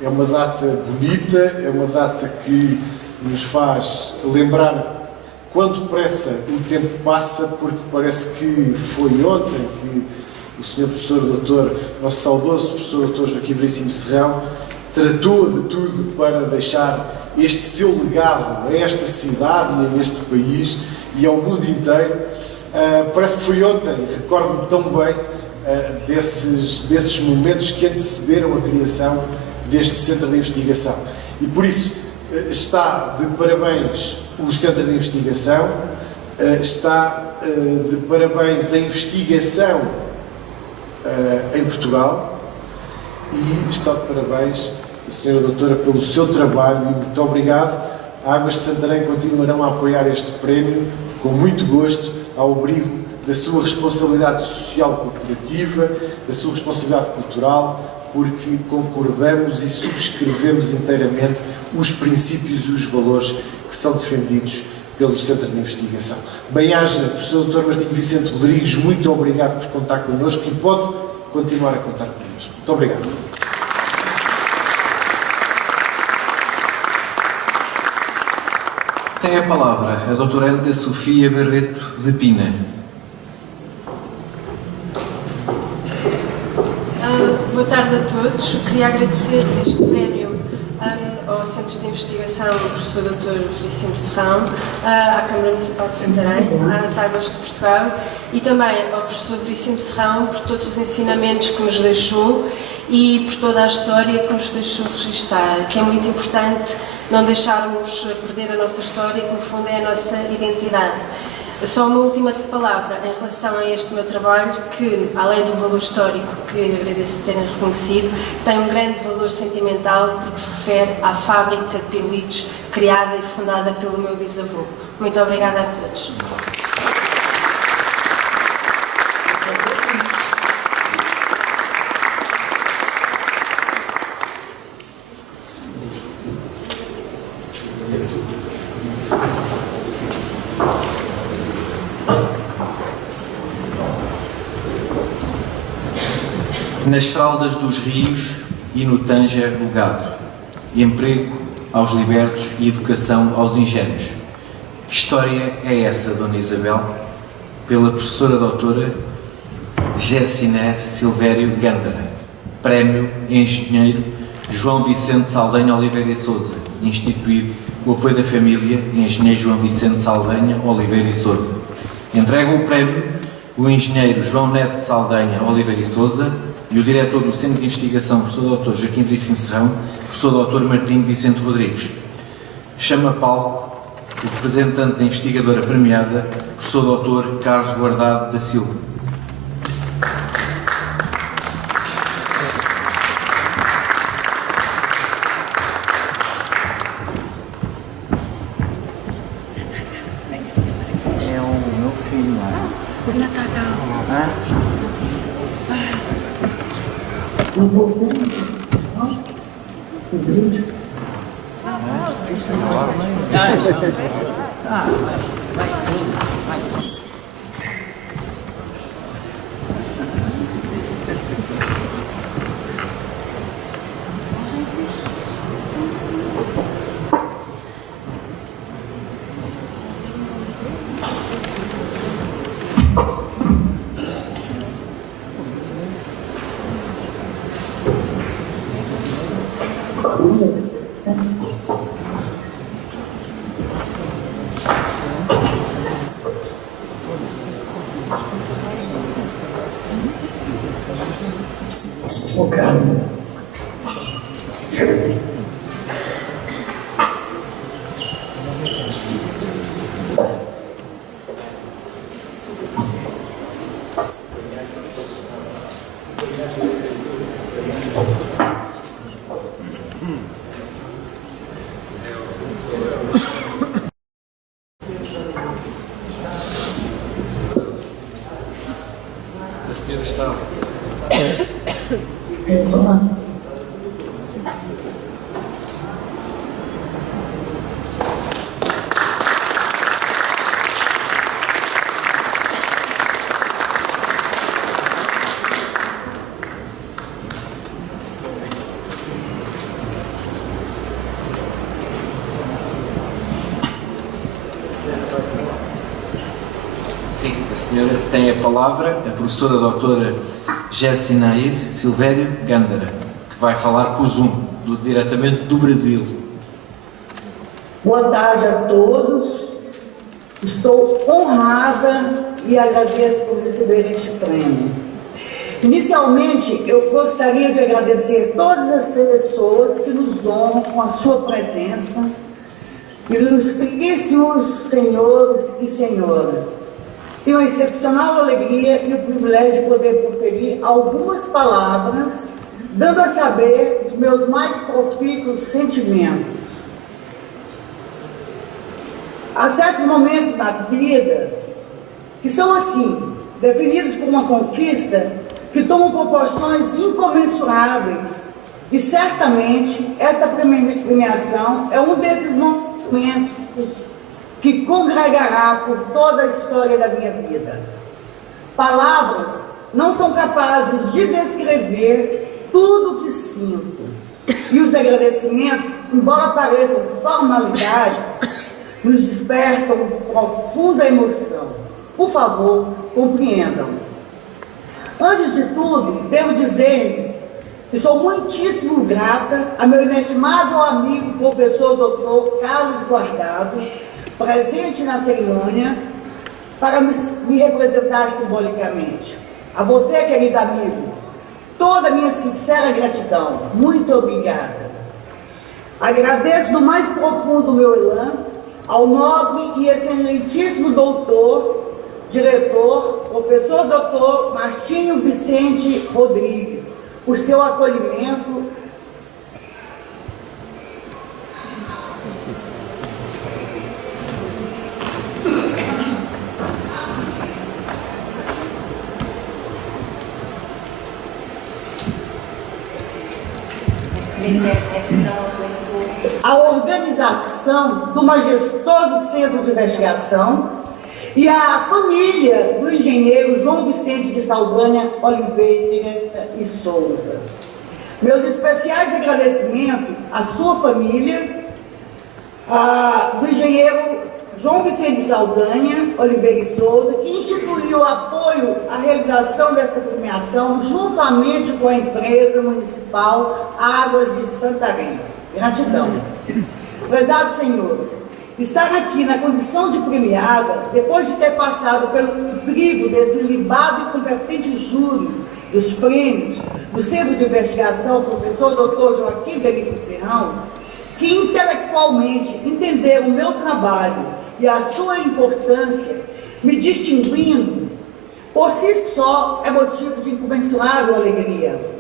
É uma data bonita, é uma data que nos faz lembrar quanto depressa o tempo passa, porque parece que foi ontem que o Sr. Professor Doutor, nosso saudoso Professor Dr. Joaquim Veríssimo Serrão, tratou de tudo para deixar este seu legado a esta cidade e a este país e ao mundo inteiro. Parece que foi ontem, recordo-me tão bem desses momentos que antecederam a criação deste Centro de Investigação. E por isso está de parabéns o Centro de Investigação, está de parabéns a investigação em Portugal e está de parabéns a Sra. Doutora pelo seu trabalho e muito obrigado. A Águas de Santarém continuarão a apoiar este prémio com muito gosto, ao abrigo da sua responsabilidade social corporativa, da sua responsabilidade cultural, porque concordamos e subscrevemos inteiramente os princípios e os valores que são defendidos pelo Centro de Investigação. Bem-aja, Professor Dr. Martim Vicente Rodrigues, muito obrigado por contar connosco e pode continuar a contar connosco. Muito obrigado. Tem a palavra a doutoranda Sofia Barreto de Pina. Boa tarde a todos. Queria agradecer este prémio ao Centro de Investigação do Professor Dr. Veríssimo Serrão, à Câmara Municipal de Santarém, às Águas de Portugal e também ao Professor Veríssimo Serrão por todos os ensinamentos que nos deixou e por toda a história que nos deixou registar, que é muito importante não deixarmos perder a nossa história, que no fundo é a nossa identidade. Só uma última palavra em relação a este meu trabalho, que, além do valor histórico, que agradeço terem reconhecido, tem um grande valor sentimental, porque se refere à fábrica de pirulitos criada e fundada pelo meu bisavô. Muito obrigada a todos. Nas fraldas dos rios e no Tanger o gado, emprego aos libertos e educação aos ingênuos. Que história é essa, Dona Isabel? Pela professora doutora Gerciner Silvério Gândara, Prémio Engenheiro João Vicente Saldanha Oliveira e Sousa, instituído com o apoio da família Engenheiro João Vicente Saldanha Oliveira e Sousa. Entregam o prémio o engenheiro João Neto Saldanha Oliveira e Sousa e o diretor do Centro de Investigação, Professor Dr. Joaquim Veríssimo Serrão, Professor Dr. Martim Vicente Rodrigues. Chama a palco o representante da investigadora premiada, Professor Dr. Carlos Guardado da Silva. É o meu filho, não é? senhora está. Sim, a senhora tem a palavra, a professora doutora Jessinair Silvério Gândara, que vai falar por Zoom, diretamente do Brasil. Boa tarde a todos. Estou honrada e agradeço por receber este prêmio. Inicialmente, eu gostaria de agradecer todas as pessoas que nos honram com a sua presença, ilustríssimos senhores e senhoras. Tenho a excepcional alegria e o privilégio de poder proferir algumas palavras, dando a saber os meus mais profícuos sentimentos. Há certos momentos na vida que são assim, definidos por uma conquista que tomam proporções incomensuráveis. E certamente esta premiação é um desses momentos que congregará por toda a história da minha vida. Palavras não são capazes de descrever tudo o que sinto. E os agradecimentos, embora pareçam formalidades, nos despertam profunda emoção. Por favor, compreendam. Antes de tudo, devo dizer-lhes que sou muitíssimo grata a meu inestimável amigo, professor Dr. Carlos Guardado, presente na cerimônia, para me representar simbolicamente. A você, querido amigo, toda a minha sincera gratidão. Muito obrigada. Agradeço do mais profundo do meu elan ao nobre e excelentíssimo doutor, diretor, professor Dr. Martinho Vicente Rodrigues, por seu acolhimento. A organização do majestoso centro de investigação e a família do engenheiro João Vicente de Saldanha Oliveira e Souza. Meus especiais agradecimentos à sua família, do engenheiro João Vicente de Saldanha Oliveira e Souza, que instituiu o apoio à realização desta premiação juntamente com a empresa municipal Águas de Santarém. Gratidão. Prezados senhores, estar aqui na condição de premiada, depois de ter passado pelo crivo desse ilibado e competente júri dos prêmios do Centro de Investigação, professor Dr. Joaquim Veríssimo Serrão, que intelectualmente entenderam o meu trabalho e a sua importância, me distinguindo, por si só é motivo de incomensurável alegria.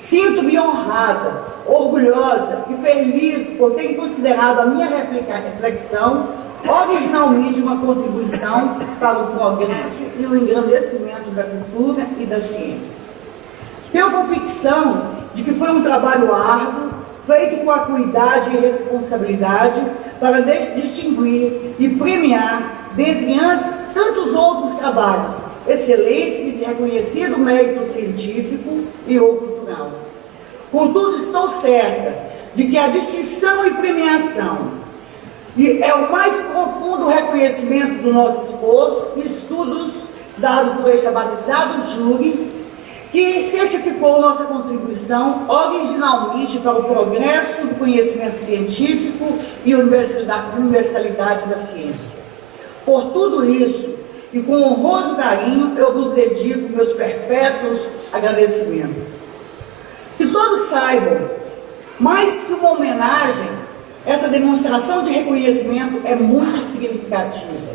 Sinto-me honrada, orgulhosa e feliz por ter considerado a minha reflexão originalmente uma contribuição para o progresso e o engrandecimento da cultura e da ciência. Tenho convicção de que foi um trabalho árduo, feito com acuidade e responsabilidade para distinguir e premiar, dentre tantos outros trabalhos excelentes e de reconhecido mérito científico e ou cultural. Contudo, estou certa de que a distinção e premiação é o mais profundo reconhecimento do nosso esforço e estudos dado por este abalizado júri, que certificou nossa contribuição originalmente para o progresso do conhecimento científico e universalidade da ciência. Por tudo isso, e com honroso carinho, eu vos dedico meus perpétuos agradecimentos. Que todos saibam, mais que uma homenagem, essa demonstração de reconhecimento é muito significativa.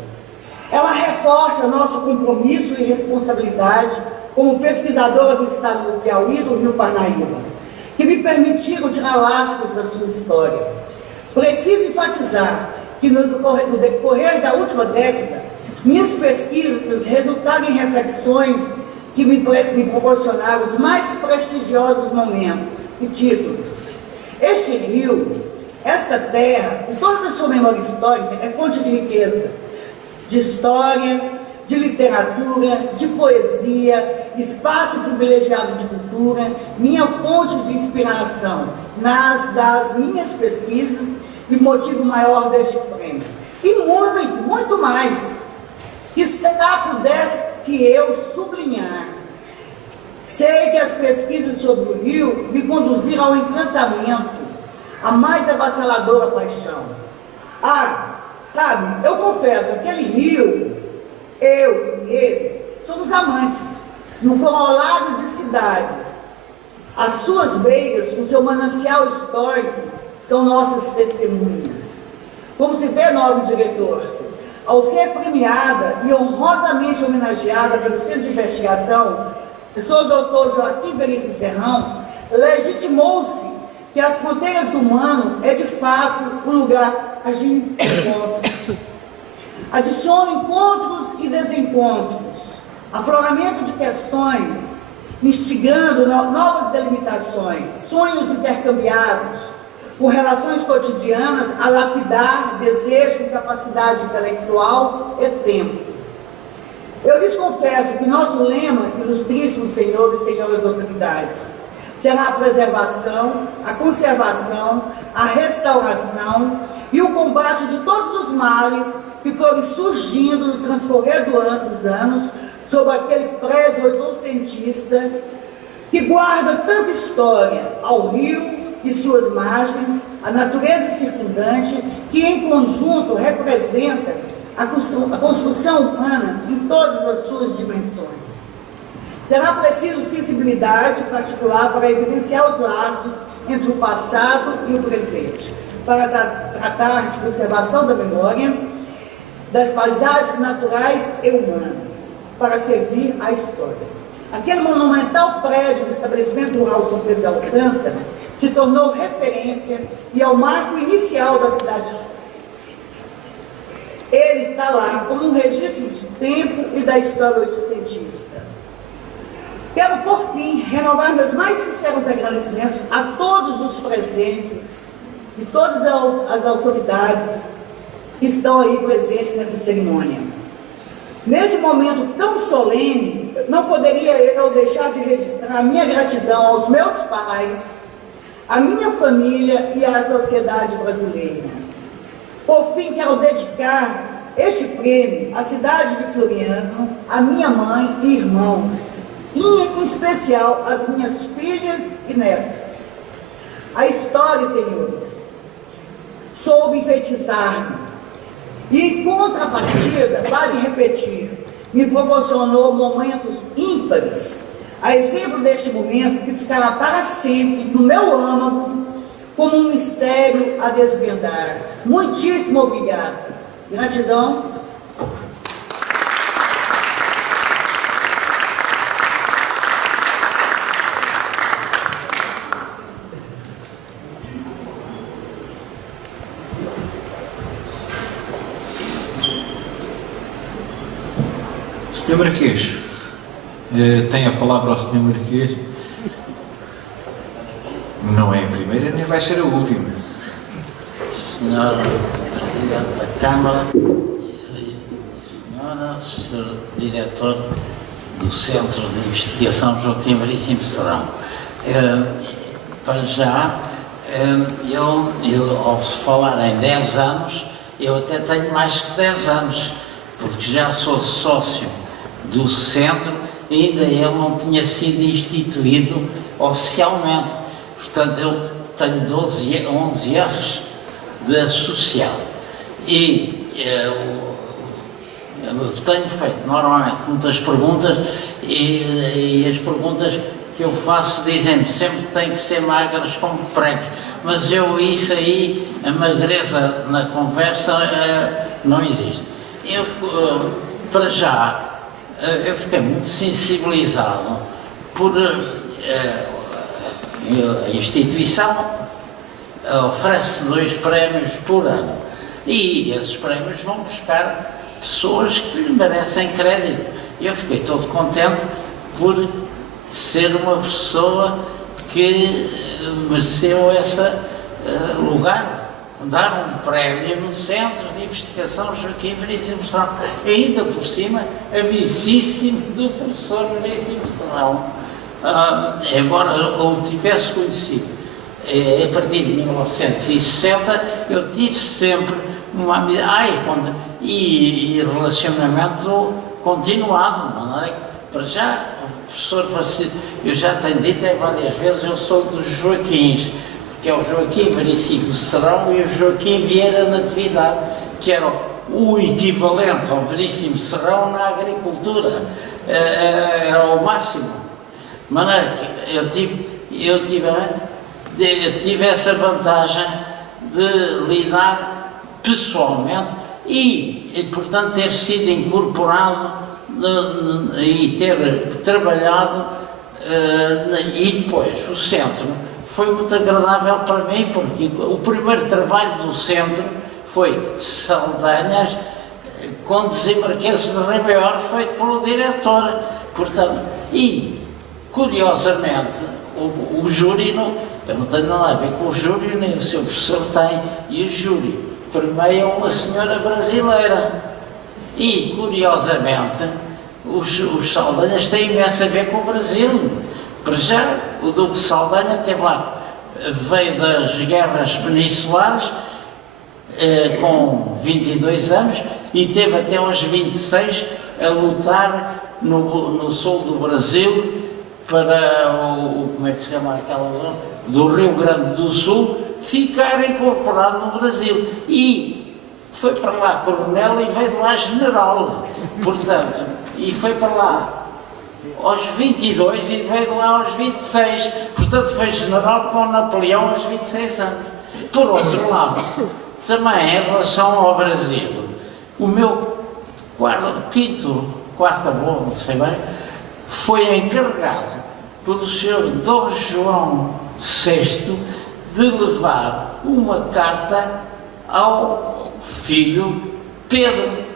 Ela reforça nosso compromisso e responsabilidade como pesquisadora do estado do Piauí e do Rio Parnaíba, que me permitiram tirar lascas da sua história. Preciso enfatizar que no decorrer da última década, minhas pesquisas resultaram em reflexões que me proporcionaram os mais prestigiosos momentos e títulos. Este rio, esta terra, com toda a sua memória histórica, é fonte de riqueza, de história, de literatura, de poesia, espaço privilegiado de cultura, minha fonte de inspiração das minhas pesquisas e motivo maior deste prêmio. E muito, muito mais. Quizá pudesse eu sublinhar. Sei que as pesquisas sobre o rio me conduziram ao encantamento, a mais avassaladora paixão. Sabe, eu confesso, aquele rio, eu e ele, somos amantes, e um corolário de cidades. As suas beiras, com seu manancial histórico, são nossas testemunhas. Como se vê, nobre diretor, ao ser premiada e honrosamente homenageada pelo Centro de Investigação, o senhor doutor Joaquim Veríssimo Serrão, legitimou-se que as fronteiras do humano é de fato um lugar de encontros. Adiciona encontros e desencontros, afloramento de questões, instigando novas delimitações, sonhos intercambiados, com relações cotidianas a lapidar desejo, capacidade intelectual e tempo. Eu lhes confesso que nosso lema, ilustríssimos senhores e senhoras autoridades, será a preservação, a conservação, a restauração e o combate de todos os males que foram surgindo no transcorrer dos anos sobre aquele prédio oitocentista que guarda tanta história ao rio e suas margens, a natureza circundante, que em conjunto representa a construção humana em todas as suas dimensões. Será preciso sensibilidade particular para evidenciar os laços entre o passado e o presente, para tratar de conservação da memória, das paisagens naturais e humanas, para servir à história. Aquele monumental prédio do estabelecimento rural São Pedro de Alcântara se tornou referência e é o marco inicial da cidade. Ele está lá como um registro do tempo e da história oitocentista. Quero, por fim, renovar meus mais sinceros agradecimentos a todos os presentes e todas as autoridades que estão aí presentes nessa cerimônia. Neste momento tão solene, não poderia eu deixar de registrar a minha gratidão aos meus pais, à minha família e à sociedade brasileira. Por fim, quero dedicar este prêmio à cidade de Floriano, à minha mãe e irmãos, e em especial às minhas filhas e netas. A história, senhores, soube enfeitiçar-me. E em contrapartida, vale repetir, me proporcionou momentos ímpares, a exemplo deste momento que ficará para sempre no meu âmago como um mistério a desvendar. Muitíssimo obrigada. Gratidão. Sr. Marquês, tem a palavra ao Sr. Marquês. Não é a primeira, nem vai ser a última. Senhor Presidente da Câmara, Senhora, Sr. Diretor do Centro de Investigação Joaquim Veríssimo Serrão, para já, eu ao se falar em 10 anos, eu até tenho mais que 10 anos, porque já sou sócio do centro, ainda ele não tinha sido instituído oficialmente. Portanto, eu tenho 11 anos de associado. E eu tenho feito normalmente muitas perguntas e as perguntas que eu faço dizem sempre que têm que ser magras como prémios. Mas isso aí, a magreza na conversa não existe. Para já, eu fiquei muito sensibilizado por a instituição oferece 2 prémios por ano e esses prémios vão buscar pessoas que lhe merecem crédito. Eu fiquei todo contente por ser uma pessoa que mereceu esse lugar. Dar um prémio no Centro de Investigação Joaquim Veríssimo Serrão, ainda por cima, amicíssimo do professor Veríssimo Serrão. Embora o tivesse conhecido a partir de 1960, eu tive sempre uma amizade e relacionamento continuado, não é? Para já, o professor Francisco, eu já tenho dito várias vezes, eu sou dos Joaquins, que é o Joaquim Veríssimo Serrão e o Joaquim Vieira Natividade, que era o equivalente ao Veríssimo Serrão na agricultura, era o máximo. De maneira que eu tive essa vantagem de lidar pessoalmente e portanto, ter sido incorporado e ter trabalhado, e depois o centro foi muito agradável para mim, porque o primeiro trabalho do centro foi Saldanhas com desembarquenses de Ribeiro, feito pelo diretor. Portanto, e, curiosamente, o júri, eu não tenho nada a ver com o júri, nem o seu professor tem, e o júri permeia uma senhora brasileira. E, curiosamente, os Saldanhas têm imenso a ver com o Brasil. Para já, o Duque Saldanha veio das guerras peninsulares com 22 anos e teve até aos 26 a lutar no sul do Brasil para como é que se chama aquela zona? Do Rio Grande do Sul, ficar incorporado no Brasil. E foi para lá coronel e veio de lá general. Portanto, e foi para lá aos 22 e veio de lá aos 26, portanto foi general com Napoleão aos 26 anos. Por outro lado, também em relação ao Brasil, o meu quarto avô, não sei bem, foi encarregado pelo Sr. Dom João VI de levar uma carta ao filho Pedro,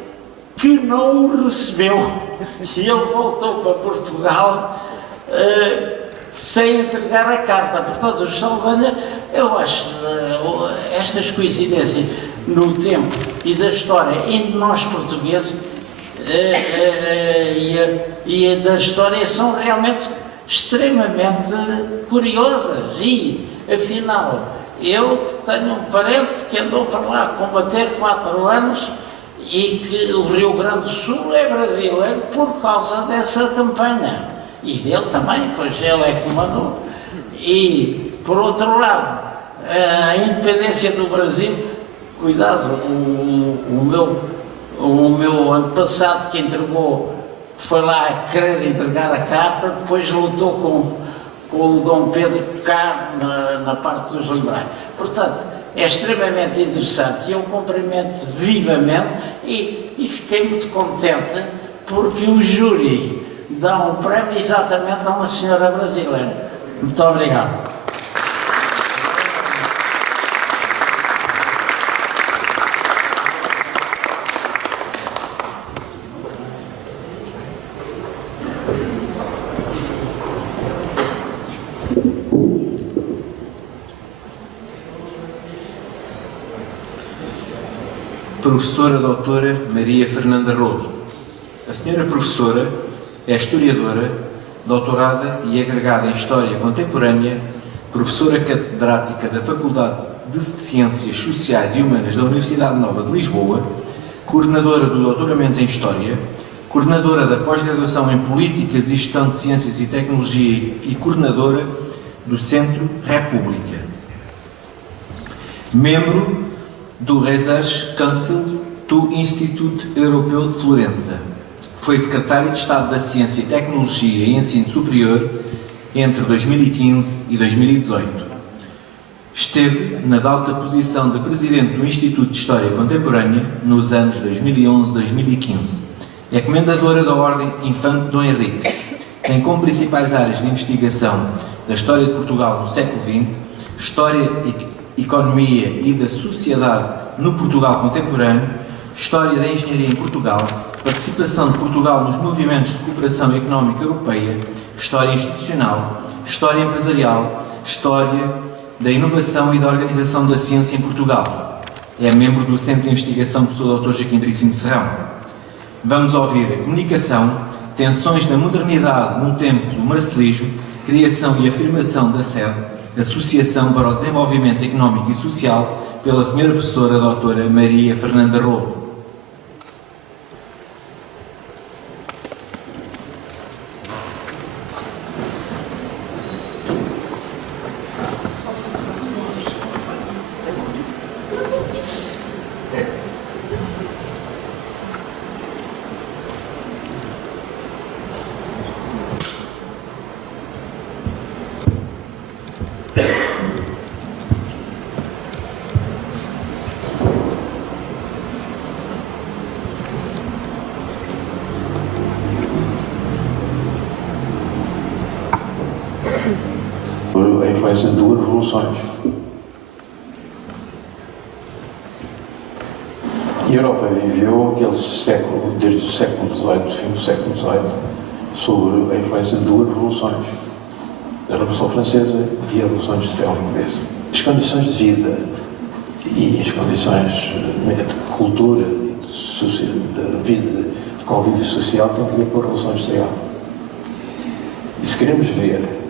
que não o recebeu, e ele voltou para Portugal sem entregar a carta. Portanto, os Saldanha, eu acho estas coincidências no tempo e da história entre nós portugueses e da história são realmente extremamente curiosas. E, afinal, eu que tenho um parente que andou para lá a combater 4 anos, e que o Rio Grande do Sul é brasileiro por causa dessa campanha. E dele também, pois ele é que comandou. E, por outro lado, a independência do Brasil, cuidado, o meu antepassado que entregou, foi lá a querer entregar a carta, depois lutou com o Dom Pedro cá na parte dos liberais. Portanto, é extremamente interessante e eu cumprimento vivamente e fiquei muito contente porque o júri dá um prémio exatamente a uma senhora brasileira. Muito obrigado. Professora doutora Maria Fernanda Rolo. A senhora professora é historiadora, doutorada e agregada em História Contemporânea, professora catedrática da Faculdade de Ciências Sociais e Humanas da Universidade Nova de Lisboa, coordenadora do doutoramento em História, coordenadora da pós-graduação em Políticas e Gestão de Ciências e Tecnologia e coordenadora do Centro República. Membro do Research Council do Instituto Europeu de Florença. Foi secretário de Estado da Ciência e Tecnologia e Ensino Superior entre 2015 e 2018. Esteve na alta posição de presidente do Instituto de História Contemporânea nos anos 2011-2015. É comendadora da Ordem Infante Dom Henrique. Tem como principais áreas de investigação da história de Portugal no século XX, história, economia e da sociedade no Portugal contemporâneo, História da Engenharia em Portugal, Participação de Portugal nos Movimentos de Cooperação Económica Europeia, História Institucional, História Empresarial, História da Inovação e da Organização da Ciência em Portugal. É membro do Centro de Investigação Professor Dr. Joaquim Veríssimo Serrão. Vamos ouvir a comunicação, tensões da modernidade no tempo do marcelismo, criação e afirmação da SED, Associação para o Desenvolvimento Económico e Social, pela Sra. Professora Dra. Maria Fernanda Rolo. A influência de duas revoluções. E a Europa viveu aquele século, desde o século XVIII, fim do século XVIII, sob a influência de duas revoluções. A Revolução Francesa e a Revolução Industrial Inglesa. As condições de vida e as condições de cultura, de vida, de convívio social têm que ver com a Revolução Industrial. E se queremos ver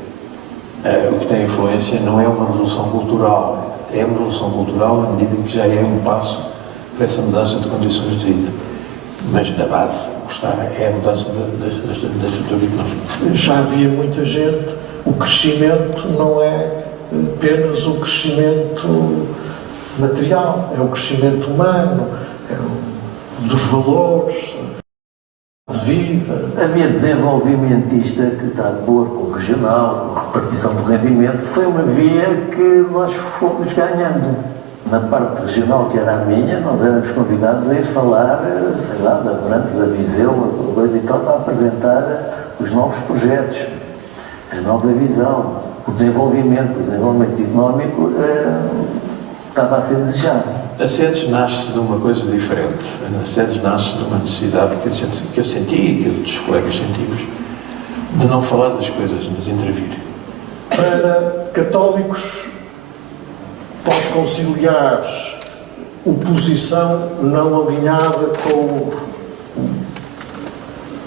o que tem influência, não é uma revolução cultural, é uma revolução cultural à medida que já é um passo para essa mudança de condições de vida. Mas na base, o que está é a mudança da estrutura económica. Já havia muita gente, o crescimento não é apenas o crescimento material, é o crescimento humano, é dos valores de vida. Havia desenvolvimentista que está de acordo com o regional, com a repartição do rendimento, foi uma via que nós fomos ganhando. Na parte regional, que era a minha, nós éramos convidados a ir falar, sei lá, da Branca, da Viseu, coisa e tal, para apresentar os novos projetos, a nova visão, o desenvolvimento económico estava a ser desejado. A SEDES nasce de uma coisa diferente. A SEDES nasce de uma necessidade que eu senti e que outros colegas sentimos, de não falar das coisas, mas intervir. Para católicos pós-conciliares, oposição não alinhada com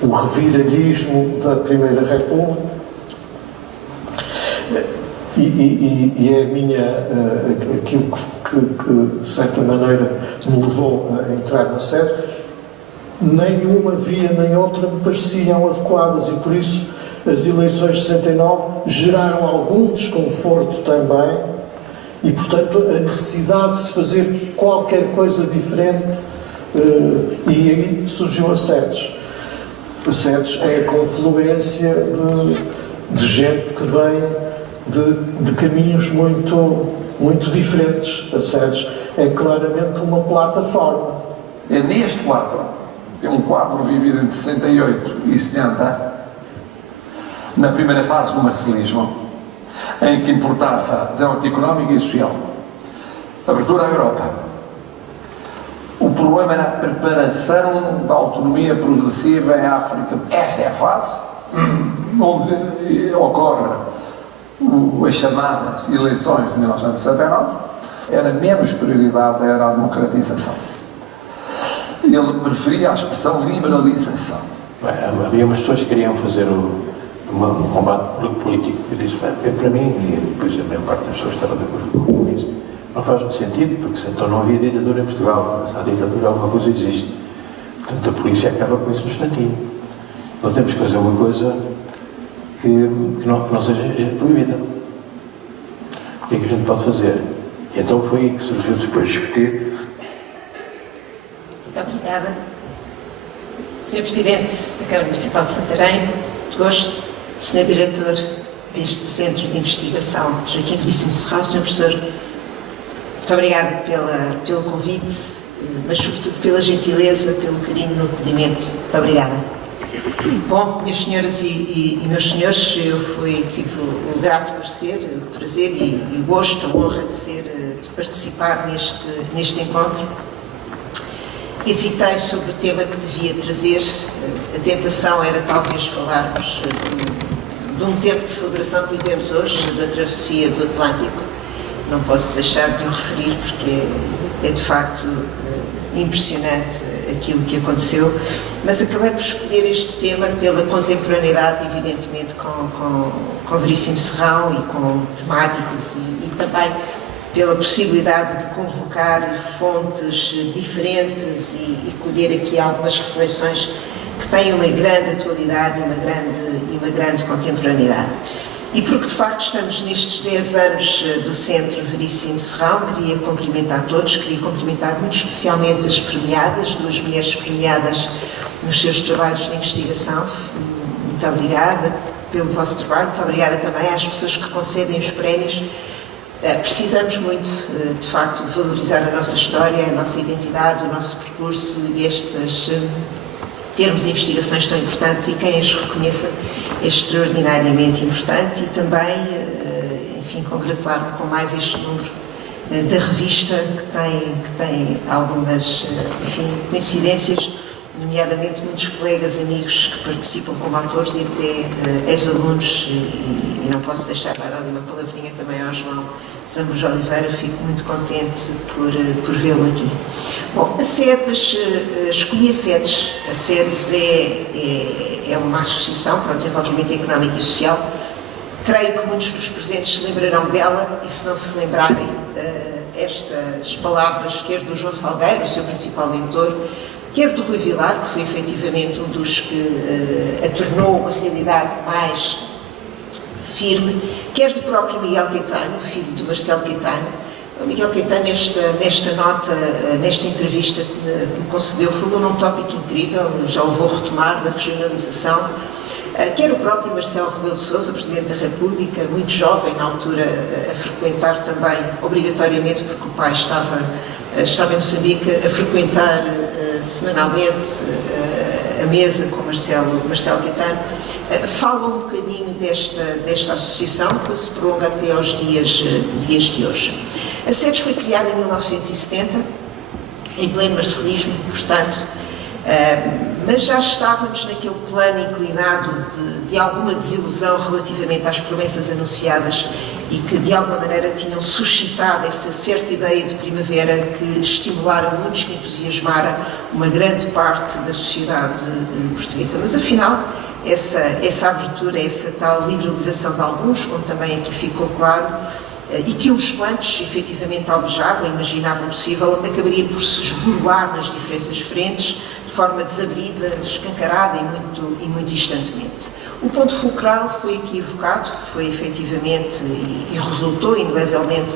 o reviralhismo da Primeira República, e é a minha, aquilo que de certa maneira me levou a entrar na SED, nenhuma via nem outra me pareciam adequadas, e por isso as eleições de 69 geraram algum desconforto também, e portanto a necessidade de se fazer qualquer coisa diferente, e aí surgiu a SEDES. A SEDES é a confluência de gente que vem de caminhos muito diferentes. A SEDES é claramente uma plataforma. É neste quadro, é um quadro vivido entre 68 e 70, na primeira fase do marcelismo, em que importava desenvolvimento económico e social, abertura à Europa. O problema era a preparação da autonomia progressiva em África. Esta é a fase onde ocorre as chamadas eleições de 1969, era menos prioridade, era a democratização. Ele preferia a expressão liberalização. Havia umas pessoas que queriam fazer um combate político. Eu disse, para mim, e depois a maior parte das pessoas estava de acordo com isso, não faz muito sentido, porque então não havia ditadura em Portugal. Se há ditadura, alguma coisa existe. Portanto, a polícia acaba com isso no instantinho. Então temos que fazer uma coisa que não seja proibida. O que é que a gente pode fazer? E então foi aí que surgiu depois de discutir. Muito obrigada. Sr. Presidente da Câmara Municipal de Santarém, de gosto, Sr. Diretor deste Centro de Investigação, Joaquim Veríssimo Serrão, Sr. Professor, muito obrigada pelo convite, mas sobretudo pela gentileza, pelo carinho no acolhimento. Muito obrigada. Bom, minhas senhoras e meus senhores, tive o grato prazer e o gosto, a honra de participar neste encontro. hesitei sobre o tema que devia trazer. A tentação era talvez falarmos de um tempo de celebração que vivemos hoje, da travessia do Atlântico. Não posso deixar de o referir porque é de facto impressionante aquilo que aconteceu, mas acabei por escolher este tema pela contemporaneidade, evidentemente, com Veríssimo Serrão e com temáticas e também pela possibilidade de convocar fontes diferentes e colher aqui algumas reflexões que têm uma grande atualidade e uma grande contemporaneidade. E porque de facto estamos nestes 10 anos do Centro Veríssimo Serrão, queria cumprimentar todos, queria cumprimentar muito especialmente as premiadas, 2 mulheres premiadas nos seus trabalhos de investigação. Muito obrigada pelo vosso trabalho, muito obrigada também às pessoas que concedem os prémios. Precisamos muito, de facto, de valorizar a nossa história, a nossa identidade, o nosso percurso e estes termos de investigações tão importantes, e quem as reconheça é extraordinariamente importante. E também, enfim, congratular-me com mais este número da revista, que tem algumas, enfim, coincidências, nomeadamente muitos colegas, amigos que participam como autores e até ex-alunos, e não posso deixar de dar ali uma palavrinha também ao João Zambujo Oliveira. Fico muito contente por vê-lo aqui. Bom, a SEDES, escolhi a SEDES. A SEDES é uma associação para o desenvolvimento económico e social. Creio que muitos dos presentes se lembrarão dela, e se não se lembrarem, estas palavras, quer do João Salgueiro, o seu principal mentor, quer do Rui Vilar, que foi efetivamente um dos que a tornou uma realidade mais firme, quer do próprio Miguel Caetano, filho de Marcelo Caetano. O Miguel Caetano, nesta nota, nesta entrevista que me concedeu, falou num tópico incrível, já o vou retomar, da regionalização. Quer o próprio Marcelo Rebelo de Sousa, Presidente da República, muito jovem na altura, a frequentar também, obrigatoriamente, porque o pai estava em Moçambique, a frequentar semanalmente a mesa com Marcelo Caetano, fala um bocadinho desta associação, que se prolonga até aos dias de hoje. A SEDES foi criada em 1970, em pleno marcelismo, portanto, mas já estávamos naquele plano inclinado de alguma desilusão relativamente às promessas anunciadas e que de alguma maneira tinham suscitado essa certa ideia de primavera que estimularam muitos, que entusiasmaram uma grande parte da sociedade portuguesa. Mas afinal, essa abertura, essa tal liberalização de alguns, como também aqui ficou claro, e que uns quantos efetivamente almejavam, imaginavam possível, acabaria por se esboroar nas diferenças frentes, de forma desabrida, escancarada e muito instantemente. O ponto fulcral foi aqui evocado, que foi efetivamente e resultou indelevelmente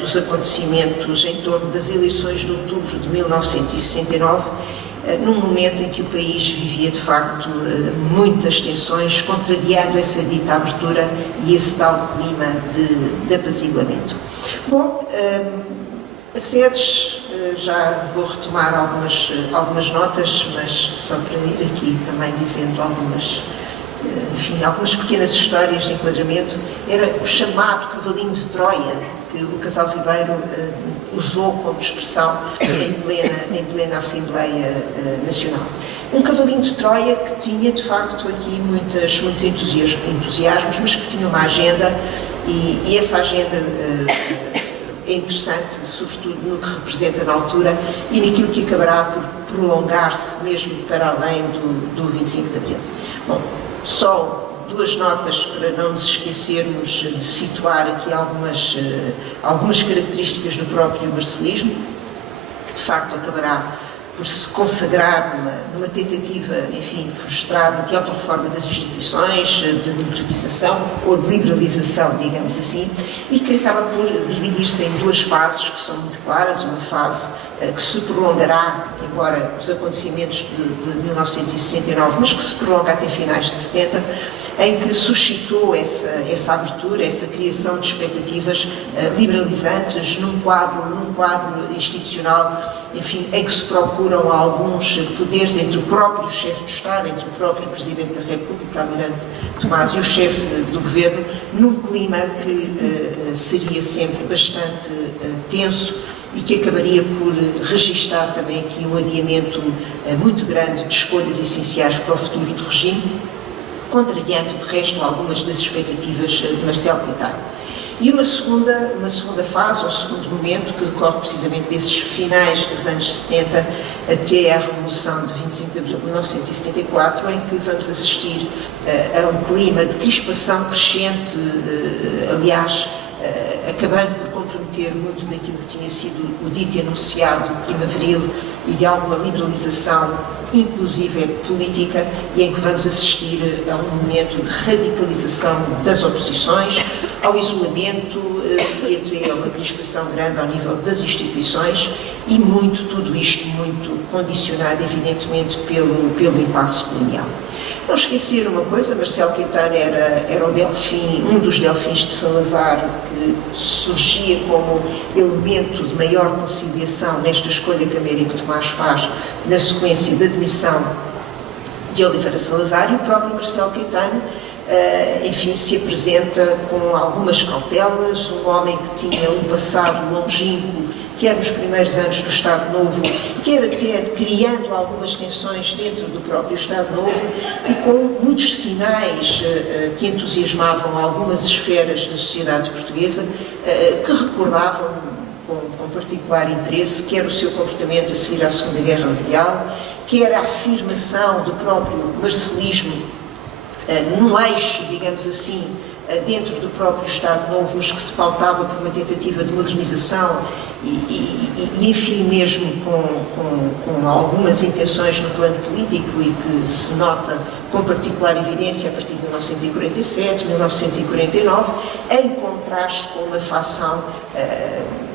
dos acontecimentos em torno das eleições de outubro de 1969, num momento em que o país vivia de facto muitas tensões, contrariando essa dita abertura e esse tal clima de apaziguamento. Bom, a SEDES, já vou retomar algumas notas, mas só para ir aqui também dizendo algumas pequenas histórias de enquadramento. Era o chamado cavalinho de Troia, que o Casal Ribeiro usou como expressão em plena Assembleia Nacional. Um cavalinho de Troia que tinha, de facto, aqui muitos entusiasmos, mas que tinha uma agenda, e essa agenda é interessante, sobretudo no que representa na altura e naquilo que acabará por prolongar-se mesmo para além do 25 de Abril. Bom, só 2 notas para não nos esquecermos de situar aqui algumas características do próprio marcelismo, que de facto acabará por se consagrar numa tentativa, enfim, frustrada de autorreforma das instituições, de democratização ou de liberalização, digamos assim, e que acaba por dividir-se em 2 fases que são muito claras. Uma fase que se prolongará, embora os acontecimentos de 1969, mas que se prolonga até finais de 70, em que suscitou essa abertura, essa criação de expectativas liberalizantes num quadro institucional, enfim, em que se procuram alguns poderes entre o próprio chefe de Estado, entre o próprio Presidente da República, Almirante Tomás, e o chefe do Governo, num clima que seria sempre bastante tenso e que acabaria por registar também aqui um adiamento muito grande de escolhas essenciais para o futuro do regime, contrariando de resto algumas das expectativas de Marcelo Caetano. E uma segunda fase, ou segundo momento, que decorre precisamente desses finais dos anos 70 até à Revolução de 25 de abril de 1974, em que vamos assistir a um clima de crispação crescente, aliás, acabando por comprometer muito daquilo que tinha sido o dito e anunciado primaveril e de alguma liberalização, inclusive política, e em que vamos assistir a um momento de radicalização das oposições, ao isolamento e até a uma crispação grande ao nível das instituições, e tudo isto muito condicionado, evidentemente, pelo impasse colonial. Não esquecer uma coisa, Marcelo Caetano era o delfim, um dos delfins de Salazar, que surgia como elemento de maior conciliação nesta escolha que Américo Tomás faz na sequência da demissão de Oliveira Salazar, e o próprio Marcelo Caetano, enfim, se apresenta com algumas cautelas, um homem que tinha um passado longínquo, quer nos primeiros anos do Estado Novo, quer até criando algumas tensões dentro do próprio Estado Novo, e com muitos sinais que entusiasmavam algumas esferas da sociedade portuguesa, que recordavam com particular interesse, quer o seu comportamento a seguir à Segunda Guerra Mundial, quer a afirmação do próprio marcelismo num eixo, digamos assim, dentro do próprio Estado Novo, mas que se pautava por uma tentativa de modernização e enfim, mesmo com algumas intenções no plano político, e que se nota com particular evidência a partir de 1947, 1949, em contraste com uma facção,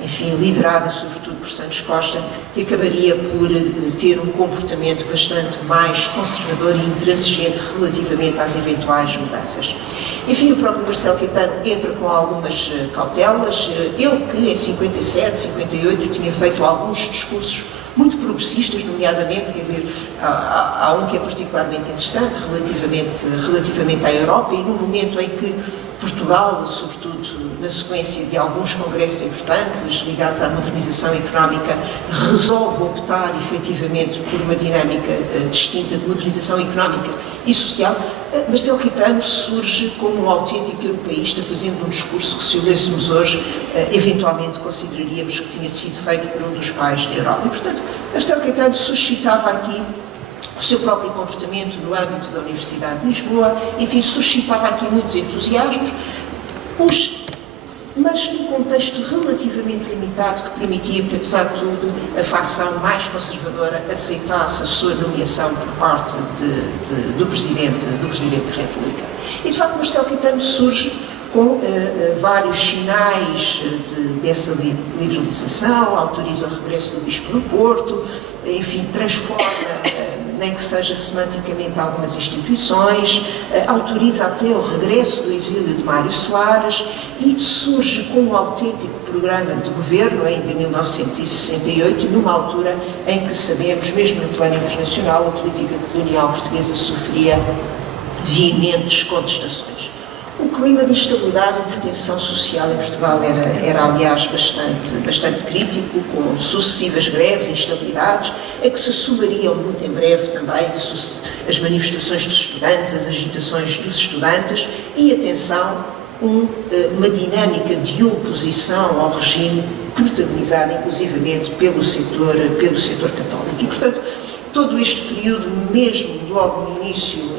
enfim, liderada sobretudo por Santos Costa, que acabaria por ter um comportamento bastante mais conservador e intransigente relativamente às eventuais mudanças. Enfim, o próprio Marcelo Caetano entra com algumas cautelas, ele que em 57, 58 tinha feito alguns discursos muito progressistas, nomeadamente, quer dizer, há um que é particularmente interessante relativamente à Europa, e no momento em que Portugal, sobretudo na sequência de alguns congressos importantes ligados à modernização económica, resolve optar efetivamente por uma dinâmica distinta de modernização económica e social, Marcelo Caetano surge como um autêntico europeísta, fazendo um discurso que, se o lêssemos hoje, eventualmente consideraríamos que tinha sido feito por um dos pais da Europa. E, portanto, Marcelo Caetano suscitava aqui o seu próprio comportamento no âmbito da Universidade de Lisboa, enfim, suscitava aqui muitos entusiasmos, mas num contexto relativamente limitado, que permitia que, apesar de tudo, a facção mais conservadora aceitasse a sua nomeação por parte do Presidente da República. E, de facto, Marcelo Caetano surge com vários sinais dessa liberalização, autoriza o regresso do Bispo do Porto, enfim, transforma, nem que seja semanticamente, algumas instituições, autoriza até o regresso do exílio de Mário Soares, e surge com um autêntico programa de governo, ainda em 1968, numa altura em que sabemos, mesmo no plano internacional, a política colonial portuguesa sofria veementes contestações. O clima de instabilidade e de tensão social em Portugal era aliás, bastante crítico, com sucessivas greves e instabilidades, a que se somariam muito em breve também as manifestações dos estudantes, as agitações dos estudantes e, atenção, uma dinâmica de oposição ao regime, protagonizada inclusivamente pelo setor católico. E, portanto, todo este período, mesmo logo no início,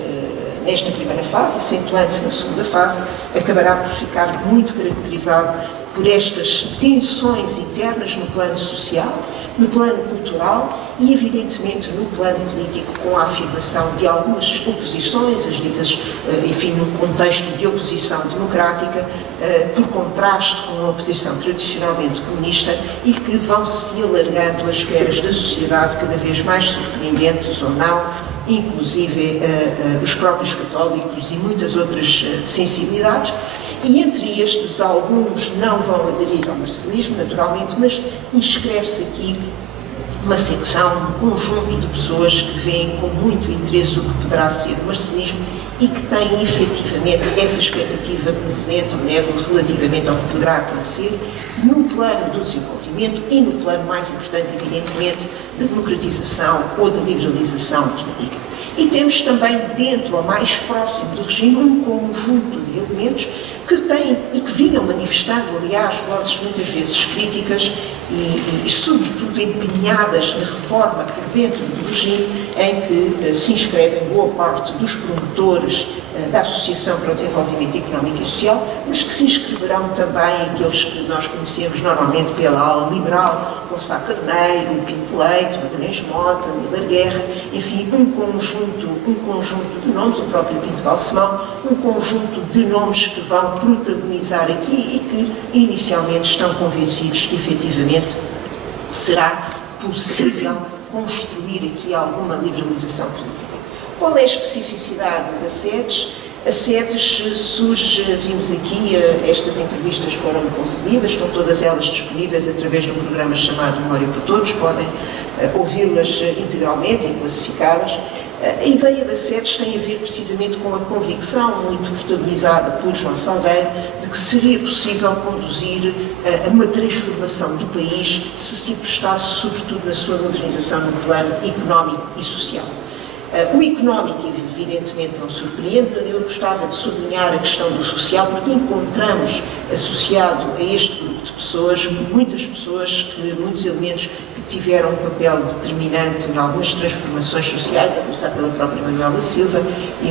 nesta primeira fase, acentuando-se na segunda fase, acabará por ficar muito caracterizado por estas tensões internas no plano social, no plano cultural e, evidentemente, no plano político, com a afirmação de algumas oposições, as ditas, enfim, no contexto de oposição democrática, por contraste com a oposição tradicionalmente comunista, e que vão se alargando às esferas da sociedade cada vez mais surpreendentes ou não, inclusive os próprios católicos e muitas outras sensibilidades, e entre estes alguns não vão aderir ao marcelismo, naturalmente, mas inscreve-se aqui uma secção, um conjunto de pessoas que veem com muito interesse o que poderá ser o marcelismo e que têm efetivamente essa expectativa benevolente ou benévola relativamente ao que poderá acontecer no plano do desenvolvimento desenvolvimento e no plano mais importante, evidentemente, de democratização ou de liberalização política. E temos também, dentro ou mais próximo do regime, um conjunto de elementos que têm e que vinham manifestando, aliás, vozes muitas vezes críticas e sobretudo, empenhadas na reforma por dentro do regime, em que se inscrevem boa parte dos promotores da Associação para o Desenvolvimento Económico e Social, mas que se inscreverão também aqueles que nós conhecemos normalmente pela ala liberal, Gonçalo Carneiro, Pinto Leite, Magalhães Mota, Miller Guerra, enfim, um conjunto de nomes, o próprio Pinto Balsemão, um conjunto de nomes que vão protagonizar aqui e que inicialmente estão convencidos que efetivamente será possível construir aqui alguma liberalização política. Qual é a especificidade da SEDES? A SEDES surge, vimos aqui, estas entrevistas foram concedidas, estão todas elas disponíveis através de um programa chamado Memória para Todos, podem ouvi-las integralmente e classificadas. A ideia da SEDES tem a ver precisamente com a convicção, muito protagonizada por João Salgueiro, de que seria possível conduzir a uma transformação do país se se apostasse sobretudo na sua modernização no plano económico e social. O económico, evidentemente, não surpreende, eu gostava de sublinhar a questão do social, porque encontramos associado a este grupo de pessoas, muitos elementos que tiveram um papel determinante em algumas transformações sociais, a começar pela própria Manuela Silva e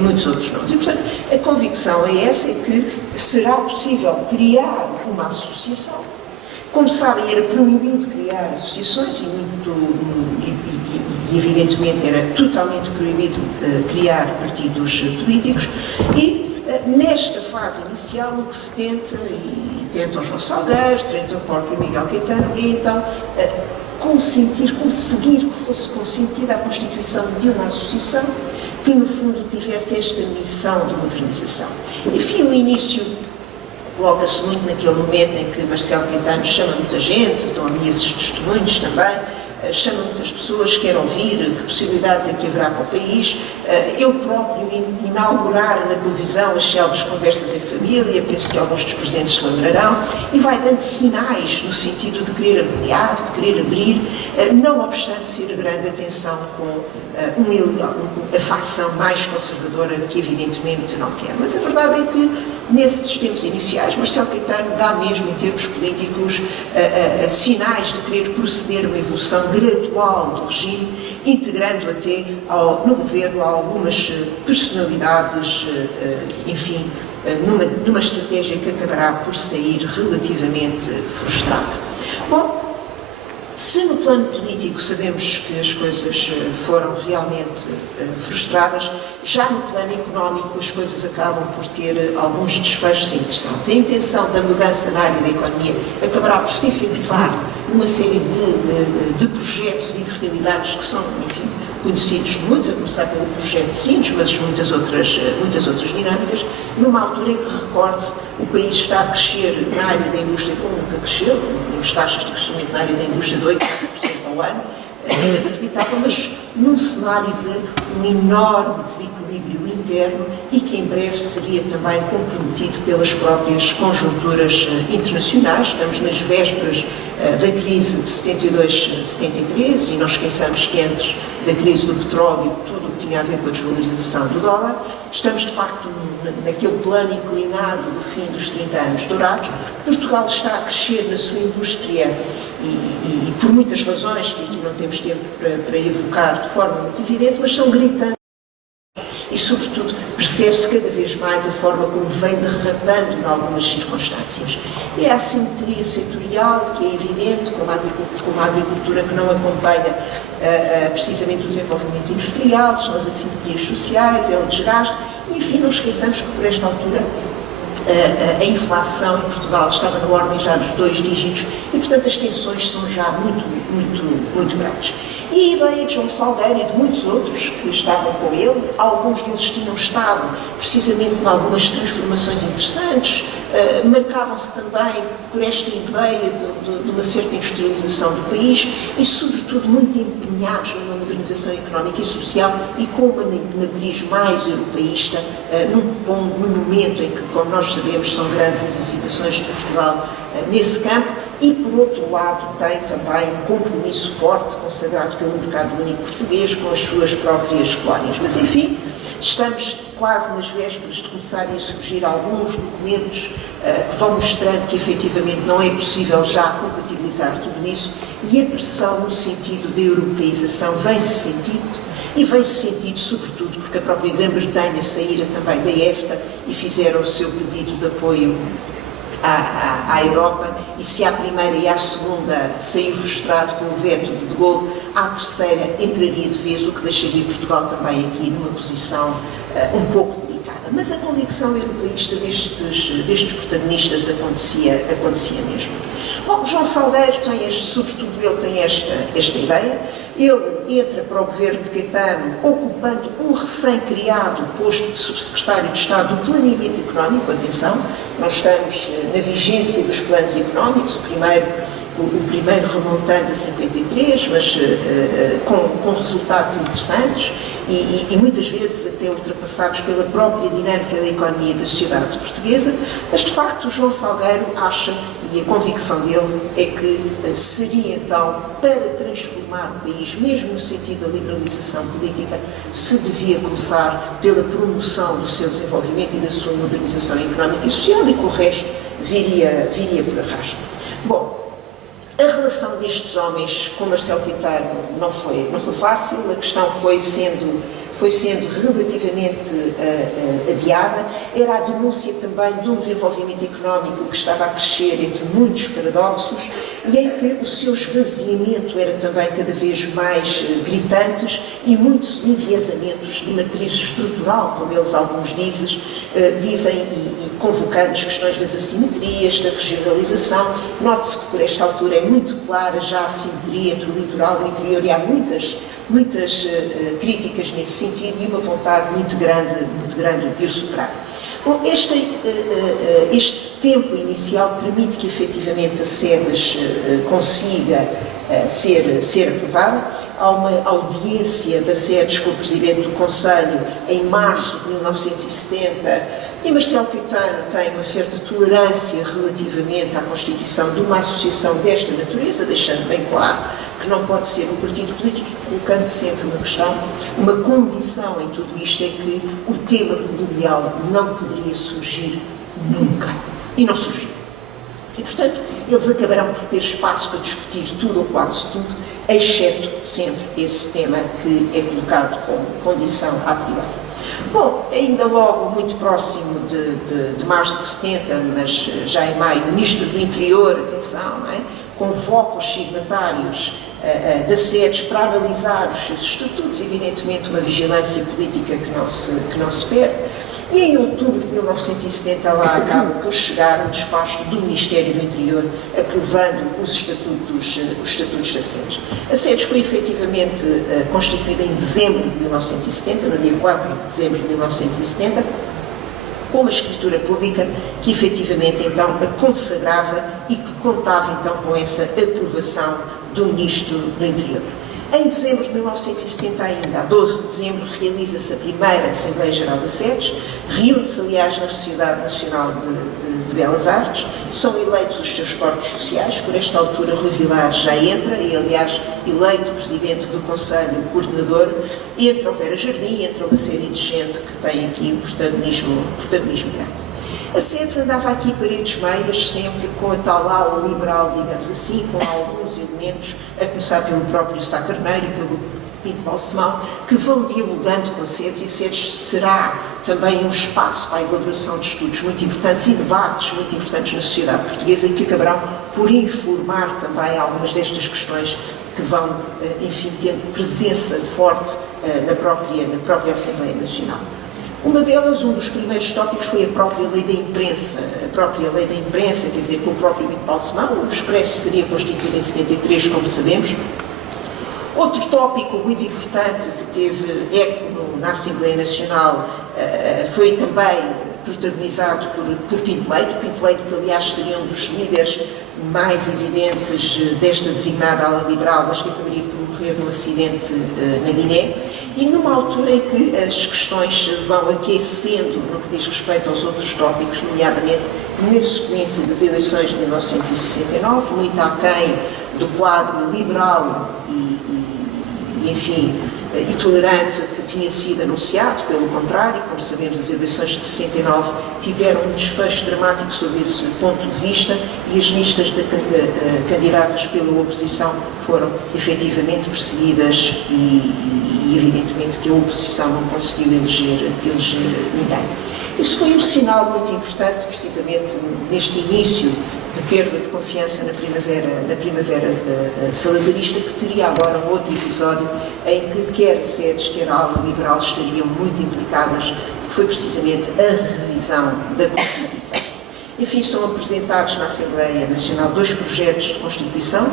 muitos outros nomes. E, portanto, a convicção é essa, é que será possível criar uma associação. Como sabem, era proibido criar associações e evidentemente era totalmente proibido criar partidos políticos e nesta fase inicial o que se tenta, e tenta o João Salgueiro, tenta o próprio Miguel Caetano, é então conseguir que fosse consentida a constituição de uma associação que no fundo tivesse esta missão de modernização. Enfim, o início coloca-se muito naquele momento em que Marcelo Caetano chama muita gente, dão ali esses testemunhos também, chama muitas pessoas, quer ouvir que possibilidades é que haverá para o país. Ele próprio inaugurar na televisão as célebres conversas em família, penso que alguns dos presentes se lembrarão, e vai dando sinais no sentido de querer ampliar, de querer abrir, não obstante ser grande atenção com a facção mais conservadora que evidentemente não quer. Mas a verdade é que nesses tempos iniciais, Marcelo Caetano dá mesmo, em termos políticos, sinais de querer proceder a uma evolução gradual do regime, integrando até no governo algumas personalidades, enfim, numa estratégia que acabará por sair relativamente frustrada. Bom, se no plano político sabemos que as coisas foram realmente frustradas, já no plano económico as coisas acabam por ter alguns desfechos interessantes. A intenção da mudança na área da economia acabará por se efetivar numa série de projetos e de realidades que são, enfim, conhecidos de muitos, a começar pelo projeto Sines, mas muitas outras dinâmicas, numa altura em que, recorde-se, o país está a crescer na área da indústria como nunca cresceu, temos taxas de crescimento na área da indústria de 8% ao ano, é inacreditável, mas num cenário de um enorme desequilíbrio interno e que em breve seria também comprometido pelas próprias conjunturas internacionais. Estamos nas vésperas da crise de 72-73 e não esqueçamos que antes da crise do petróleo, tudo o que tinha a ver com a desvalorização do dólar, estamos de facto naquele plano inclinado do fim dos 30 anos dourados. Portugal está a crescer na sua indústria e por muitas razões que aqui não temos tempo para evocar de forma muito evidente, mas são gritantes. E, sobretudo, percebe-se cada vez mais a forma como vem derrapando em algumas circunstâncias. É a assimetria setorial, que é evidente, como a agricultura que não acompanha precisamente o desenvolvimento industrial, são as assimetrias sociais, é o desgaste. E, enfim, não esqueçamos que, por esta altura, a inflação em Portugal estava na ordem já dos 2 dígitos e, portanto, as tensões são já muito grandes. E a ideia de João Salgueiro e de muitos outros que estavam com ele, alguns deles tinham estado precisamente em algumas transformações interessantes, marcavam-se também por esta ideia de uma certa industrialização do país e, sobretudo, muito empenhados numa modernização económica e social e com uma matriz mais europeísta, num momento em que, como nós sabemos, são grandes as incitações de Portugal nesse campo. e, por outro lado, tem também um compromisso forte consagrado pelo mercado único português com as suas próprias colónias. Mas, enfim, estamos quase nas vésperas de começarem a surgir alguns documentos que vão mostrando que efetivamente não é possível já compatibilizar tudo isso, e a pressão no sentido da europeização vem-se sentindo, e vem-se sentido sobretudo porque a própria Grã-Bretanha saíra também da EFTA e fizeram o seu pedido de apoio à Europa, e se à primeira e à segunda saiu frustrado com o veto de Gaulle, à terceira entraria de vez, o que deixaria Portugal também aqui numa posição um pouco delicada. Mas a convicção europeísta destes protagonistas acontecia mesmo. Bom, João Salgueiro tem sobretudo ele tem esta ideia. Ele entra para o governo de Caetano ocupando um recém-criado posto de subsecretário de Estado do Planeamento Económico. Atenção, nós estamos na vigência dos planos económicos, o primeiro remontando a 53, mas com resultados interessantes e muitas vezes até ultrapassados pela própria dinâmica da economia e da sociedade portuguesa. Mas, de facto, o João Salgueiro acha, e a convicção dele é que seria então, para transformar o país, mesmo no sentido da liberalização política, se devia começar pela promoção do seu desenvolvimento e da sua modernização económica e social, e que o resto viria por arrasto. Bom, a relação destes homens com Marcelo Caetano não foi fácil, a questão foi sendo relativamente adiada. Era a denúncia também de um desenvolvimento económico que estava a crescer entre muitos paradoxos e em que o seu esvaziamento era também cada vez mais gritantes e muitos enviesamentos de matriz estrutural, como eles alguns dizem, e convocando as questões das assimetrias, da regionalização. Note-se que por esta altura é muito clara já a assimetria entre o litoral e o interior, e há muitas críticas nesse sentido e uma vontade muito grande de o superar. Bom, este tempo inicial permite que efetivamente a SEDES consiga ser aprovada. Há uma audiência da SEDES com o Presidente do Conselho em março de 1970 e Marcelo Caetano tem uma certa tolerância relativamente à constituição de uma associação desta natureza, deixando bem claro que não pode ser um partido político, colocando sempre uma questão, uma condição em tudo isto, é que o tema colonial não poderia surgir nunca. E não surgiu. E, portanto, eles acabarão por ter espaço para discutir tudo ou quase tudo, exceto sempre esse tema que é colocado como condição a priori. Bom, ainda logo, muito próximo de março de 70, mas já em maio, o Ministro do Interior, atenção, não é? Convoca os signatários da SEDES para analisar os seus estatutos, evidentemente uma vigilância política que não se perde, e em outubro de 1970 lá acaba por chegar um despacho do Ministério do Interior aprovando os estatutos da SEDES. A SEDES foi efetivamente constituída em dezembro de 1970, no dia 4 de dezembro de 1970, com uma escritura pública que efetivamente então a consagrava e que contava então com essa aprovação do Ministro do Interior. Em dezembro de 1970 ainda, a 12 de dezembro, realiza-se a primeira Assembleia Geral da SEDES, reúne-se aliás na Sociedade Nacional de Belas Artes, são eleitos os seus corpos sociais, por esta altura Rui Vilar já entra, e aliás eleito Presidente do Conselho Coordenador, entra o Vera Jardim, entra uma série de gente que tem aqui um protagonismo grande. A SEDES andava aqui paredes meias, sempre com a tal ala liberal, digamos assim, com alguns elementos, a começar pelo próprio Sá Carneiro e pelo Pinto Balsemão, que vão dialogando com a SEDES, e a SEDES será também um espaço para a elaboração de estudos muito importantes e debates muito importantes na sociedade portuguesa e que acabarão por informar também algumas destas questões que vão, enfim, tendo presença forte na própria Assembleia Nacional. Uma delas, um dos primeiros tópicos, foi a própria lei da imprensa. Quer dizer, com o próprio Pinto Balsemão. O Expresso seria constituído em 73, como sabemos. Outro tópico muito importante que teve eco na Assembleia Nacional foi também protagonizado por Pinto Leite. Pinto Leite, que aliás seria um dos líderes mais evidentes desta designada ala liberal, mas que acabaria por morrer decorrer de um acidente na Guiné, e numa altura em que as questões vão aquecendo no que diz respeito aos outros tópicos, nomeadamente na sequência das eleições de 1969, muito aquém do quadro liberal e tolerante que tinha sido anunciado. Pelo contrário, como sabemos, as eleições de 69 tiveram um desfecho dramático sob esse ponto de vista, e as listas de candidatas pela oposição foram efetivamente perseguidas e evidentemente que a oposição não conseguiu eleger ninguém. Isso foi um sinal muito importante, precisamente neste início de perda de confiança na primavera salazarista, que teria agora um outro episódio em que quer SEDES, quer a ala liberal estariam muito implicadas, que foi precisamente a revisão da Constituição. Enfim, são apresentados na Assembleia Nacional 2 projetos de Constituição,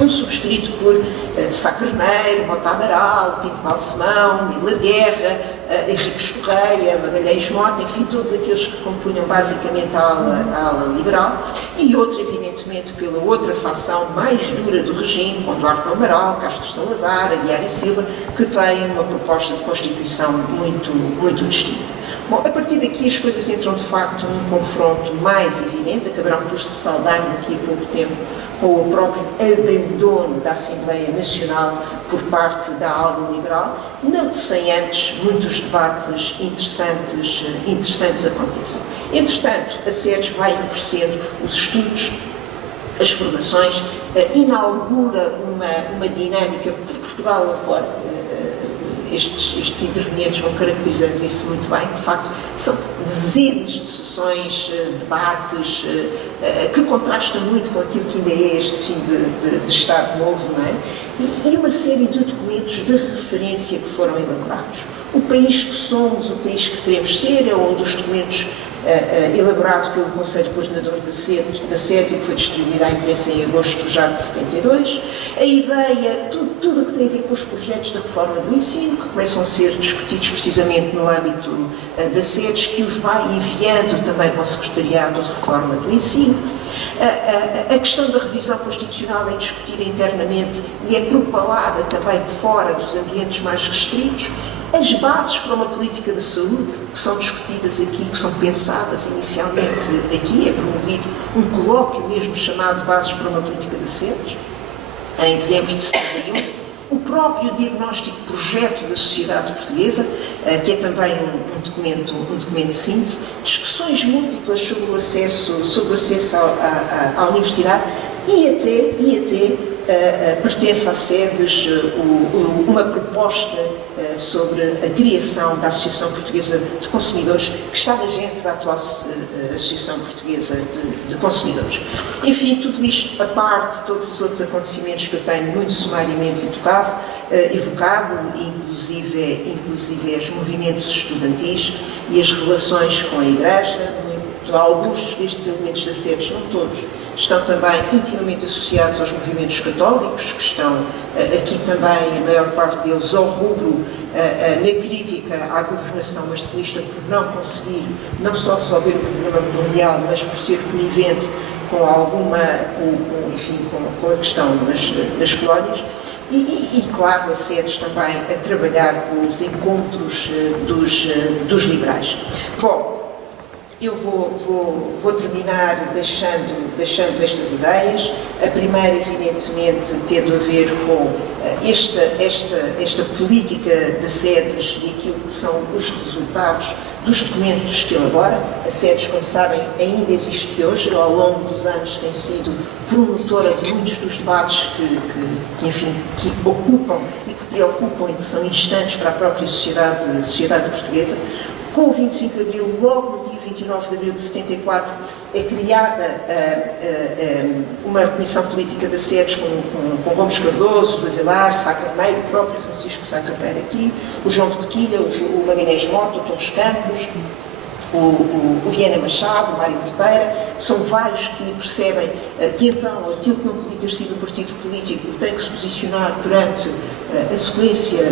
um subscrito por Sá Carneiro, Mota Amaral, Pinto Balsemão, Miller Guerra, Henriques Correia, Magalhães Mota, enfim, todos aqueles que compunham basicamente a ala liberal, e outro, evidentemente, pela outra facção mais dura do regime, com Duarte Amaral, Castro Salazar, Aguiar e Silva, que têm uma proposta de Constituição muito distinta. Bom, a partir daqui as coisas entram de facto num confronto mais evidente, acabarão por se saldar daqui a pouco tempo com o próprio abandono da Assembleia Nacional por parte da ala liberal, não sem antes muitos debates interessantes aconteçam. Entretanto, a SEDES vai oferecendo os estudos, as formações, inaugura uma dinâmica por Portugal afora. Estes intervenientes vão caracterizando isso muito bem. De facto, são dezenas de sessões, debates, que contrastam muito com aquilo que ainda é este fim de Estado Novo, não é? E uma série de documentos de referência que foram elaborados. O país que somos, o país que queremos ser, é um dos documentos elaborado pelo Conselho Coordenador da SEDES e que foi distribuído à imprensa em agosto já de 72. A ideia, tudo o que tem a ver com os projetos da reforma do ensino, que começam a ser discutidos precisamente no âmbito da SEDES, que os vai enviando também para o Secretariado de Reforma do Ensino. A questão da revisão constitucional é discutida internamente e é propalada também fora dos ambientes mais restritos. As bases para uma política de saúde, que são discutidas aqui, que são pensadas inicialmente aqui, é promovido um colóquio mesmo chamado Bases para uma Política de SEDES, em dezembro de 71. O próprio diagnóstico projeto da sociedade portuguesa, que é também um documento de síntese, discussões múltiplas sobre o acesso à universidade e até pertence à SEDES uma proposta sobre a criação da Associação Portuguesa de Consumidores, que está na gênese da atual Associação Portuguesa de Consumidores. Enfim, tudo isto, a parte de todos os outros acontecimentos que eu tenho muito sumariamente evocado, inclusive os movimentos estudantis e as relações com a Igreja. Alguns destes elementos da SEDES, não todos, estão também intimamente associados aos movimentos católicos, que estão aqui também, a maior parte deles, ao rubro na crítica à governação marcelista por não conseguir não só resolver o problema colonial, mas por ser conivente com com a questão das colónias. E claro, a SEDES também a trabalhar com os encontros dos liberais. Bom, eu vou terminar deixando estas ideias. A primeira, evidentemente, tendo a ver com esta política de SEDES e aquilo que são os resultados dos documentos que elabora. A SEDES, como sabem, ainda existe hoje, ao longo dos anos tem sido promotora de muitos dos debates que ocupam e que preocupam e que são instantes para a própria sociedade portuguesa. Com o 25 de Abril, logo no dia 29 de Abril de 74, é criada uma comissão política da SEDES com Gomes Cardoso, Rui Vilar, Sá Carneiro, o próprio Francisco Sá Carneiro aqui, o João de Tequilha, o Magalhães Mota, o Torres Campos, o Viana Machado, o Mário Corteira. São vários que percebem que então aquilo que não podia ter sido um partido político tem que se posicionar perante a sequência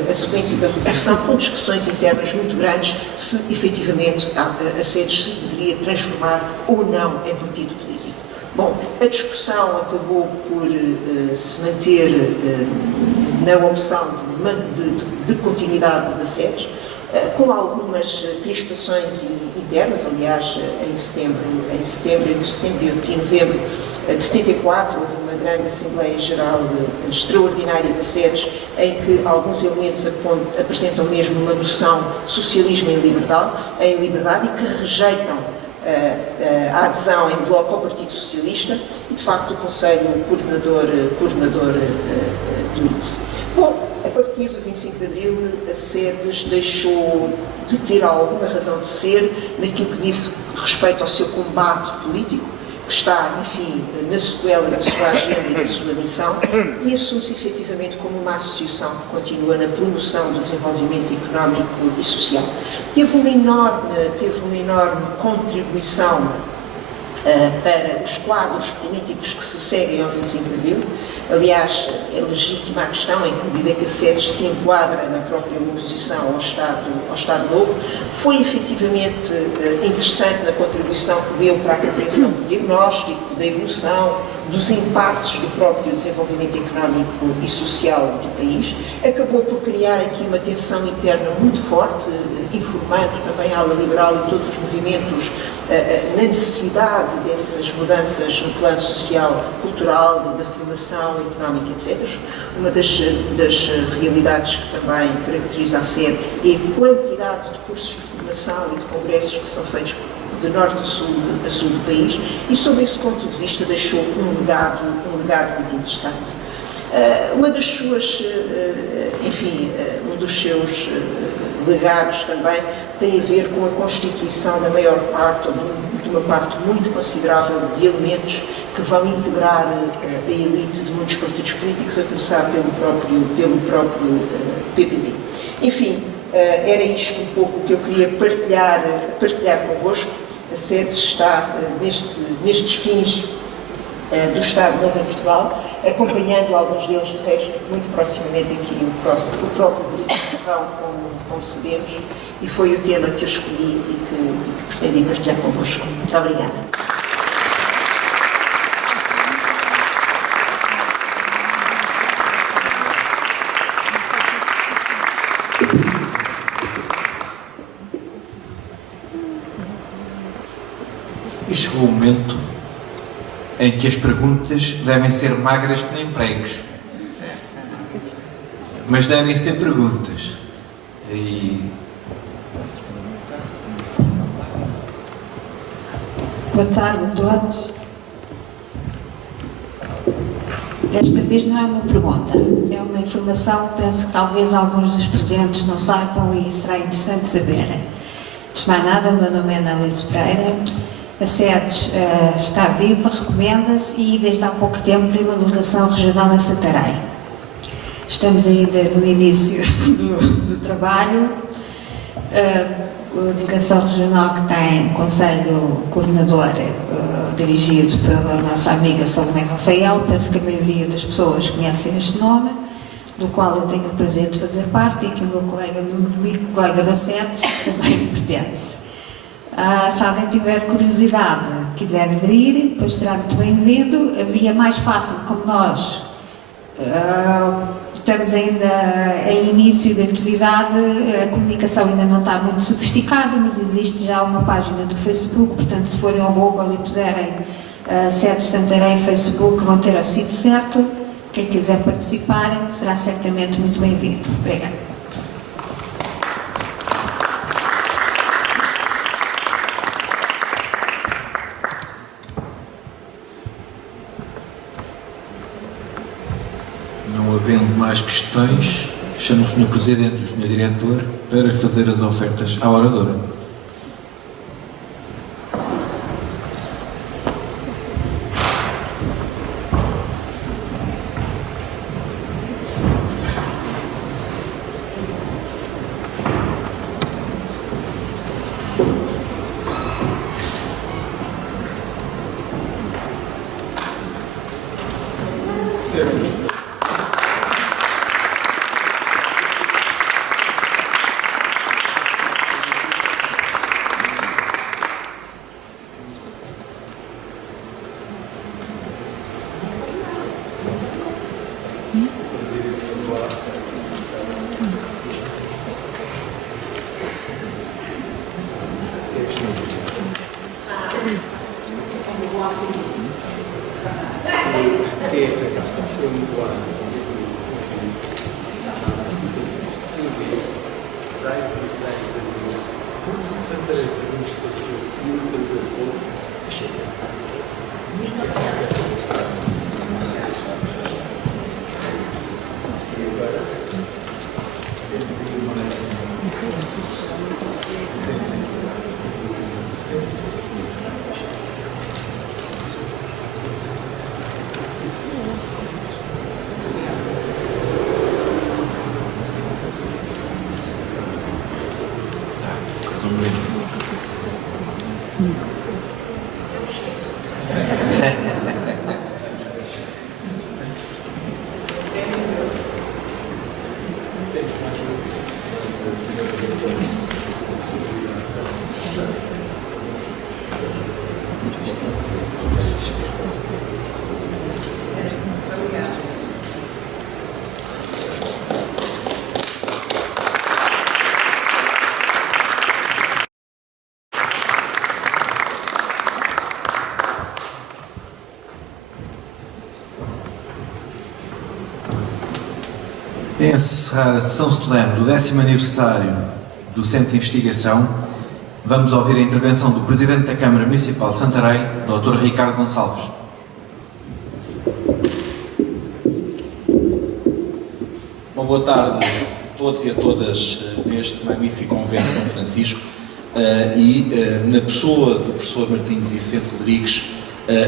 da Revolução, com discussões internas muito grandes, se efetivamente a SEDES se deveria transformar ou não em partido político. Bom, a discussão acabou por se manter na opção de continuidade das sedes, com algumas crispações internas. Aliás, entre setembro e novembro de 74, houve uma grande Assembleia Geral extraordinária de sedes, em que alguns elementos apresentam mesmo uma noção socialismo em liberdade e que rejeitam a adesão em bloco ao Partido Socialista, e de facto o Conselho Coordenador demite-se. Bom, a partir do 25 de Abril, a SEDES deixou de ter alguma razão de ser naquilo que diz respeito ao seu combate político, que está, enfim, na sequela da sua agenda e da sua missão, e assume-se efetivamente como uma associação que continua na promoção do desenvolvimento económico e social. Teve uma enorme contribuição para os quadros políticos que se seguem ao 25 de Abril. Aliás, é legítima a questão em que medida que a SEDES se enquadra na própria oposição ao Estado Novo, foi efetivamente interessante na contribuição que deu para a compreensão do diagnóstico, da evolução, dos impasses do próprio desenvolvimento económico e social do país. Acabou por criar aqui uma tensão interna muito forte, informando também a ala liberal e todos os movimentos na necessidade dessas mudanças no plano social, cultural, da formação económica, etc. Uma das realidades que também caracteriza a SED é a quantidade de cursos de formação e de congressos que são feitos de norte a sul do país, e sob esse ponto de vista deixou um legado muito interessante. Uma das suas, um dos seus legados também tem a ver com a constituição da maior parte, ou de uma parte muito considerável de elementos que vão integrar a elite de muitos partidos políticos, a começar pelo próprio PPD. Enfim, era isto um pouco que eu queria partilhar convosco. A SEDES está nestes fins do Estado Novo em Portugal, acompanhando alguns deles, de resto, muito proximamente aqui o próprio Veríssimo Serrão, como sabemos, e foi o tema que eu escolhi e que pretendi partilhar convosco. Muito obrigada. E chegou o momento em que as perguntas devem ser magras que nem pregos. Mas devem ser perguntas. Boa tarde a todos. Desta vez não é uma pergunta, é uma informação que penso que talvez alguns dos presentes não saibam e será interessante saberem. Antes de mais nada, o meu nome é Ana Alice Pereira. A SEDES está viva, recomenda-se e desde há pouco tempo tem uma delegação regional em Santarém. Estamos ainda no início do trabalho. A delegação regional que tem Conselho Coordenador dirigido pela nossa amiga Salomé Rafael, penso que a maioria das pessoas conhecem este nome, do qual eu tenho o prazer de fazer parte e que o meu colega da SEDES também pertence. Se alguém tiver curiosidade, quiser aderir, depois será muito bem-vindo. A via mais fácil, como nós estamos ainda em início de atividade, a comunicação ainda não está muito sofisticada, mas existe já uma página do Facebook, portanto, se forem ao Google e puserem SEDES Santarém Facebook, vão ter o sítio certo. Quem quiser participar será certamente muito bem-vindo. Obrigada. Não havendo mais questões, chamo o Sr. Presidente e o Sr. Diretor para fazer as ofertas à oradora. Para encerrar a sessão solene do 10º aniversário do Centro de Investigação, vamos ouvir a intervenção do Presidente da Câmara Municipal de Santarém, Dr. Ricardo Gonçalves. Uma boa tarde a todos e a todas neste magnífico convento de São Francisco na pessoa do professor Martinho Vicente Rodrigues,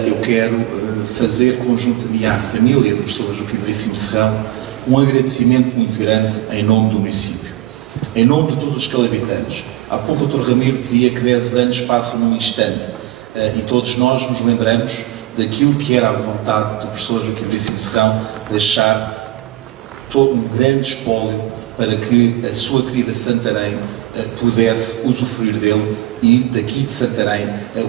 eu quero fazer conjuntamente à família do professor Joaquim Veríssimo Serrão um agradecimento muito grande em nome do município, em nome de todos os calabitantes. Há pouco o Dr. Ramiro dizia que 10 anos passam num instante e todos nós nos lembramos daquilo que era a vontade do professor Joaquim Veríssimo Serrão deixar todo um grande espólio para que a sua querida Santarém pudesse usufruir dele e daqui de Santarém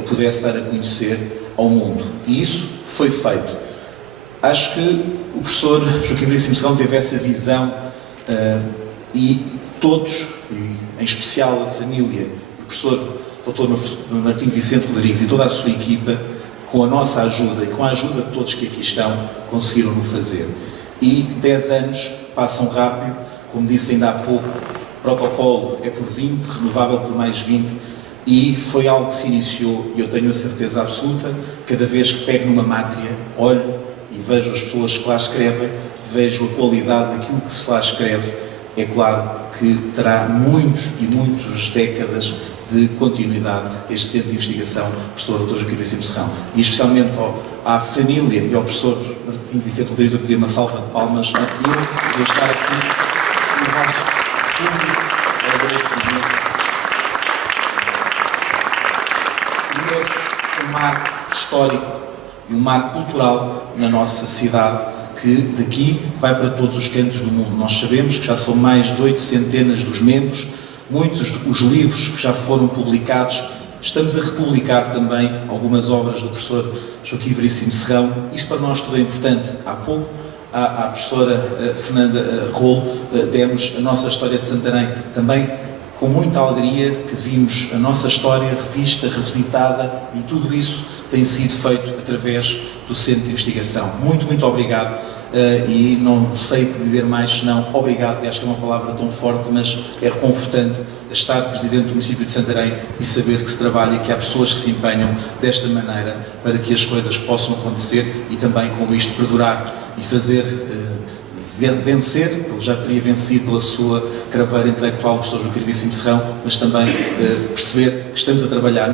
pudesse dar a conhecer ao mundo. E isso foi feito. Acho que o professor Joaquim Veríssimo Serrão teve essa visão e todos, e em especial a família, o professor Dr. Martinho Vicente Rodrigues e toda a sua equipa, com a nossa ajuda e com a ajuda de todos que aqui estão, conseguiram-no fazer. E 10 anos passam rápido, como disse ainda há pouco, o protocolo é por 20, renovável por mais 20, e foi algo que se iniciou, e eu tenho a certeza absoluta, cada vez que pego numa mátria, olho e vejo as pessoas que lá escrevem, vejo a qualidade daquilo que se lá escreve, é claro que terá muitas décadas de continuidade este centro de investigação, professor Dr. Joaquim Veríssimo Serrão. E especialmente à família e ao professor Martinho Vicente Rodrigues, eu queria uma salva de palmas e eu vou estar aqui no nosso público agradecimento. E esse um marco histórico e um marco cultural na nossa cidade, que daqui vai para todos os cantos do mundo. Nós sabemos que já são mais de 8 centenas dos membros, muitos os livros que já foram publicados. Estamos a republicar também algumas obras do professor Joaquim Veríssimo Serrão. Isso para nós tudo é importante. Há pouco, à professora Fernanda Rolo, demos a nossa história de Santarém. Também com muita alegria que vimos a nossa história revista, revisitada, e tudo isso tem sido feito através do Centro de Investigação. Muito obrigado, e não sei o que dizer mais senão obrigado, e acho que é uma palavra tão forte, mas é reconfortante estar Presidente do município de Santarém e saber que se trabalha e que há pessoas que se empenham desta maneira para que as coisas possam acontecer e também com isto perdurar e fazer vencer, ele já teria vencido pela sua craveira intelectual, o professor Joaquim Veríssimo Serrão, mas também perceber que estamos a trabalhar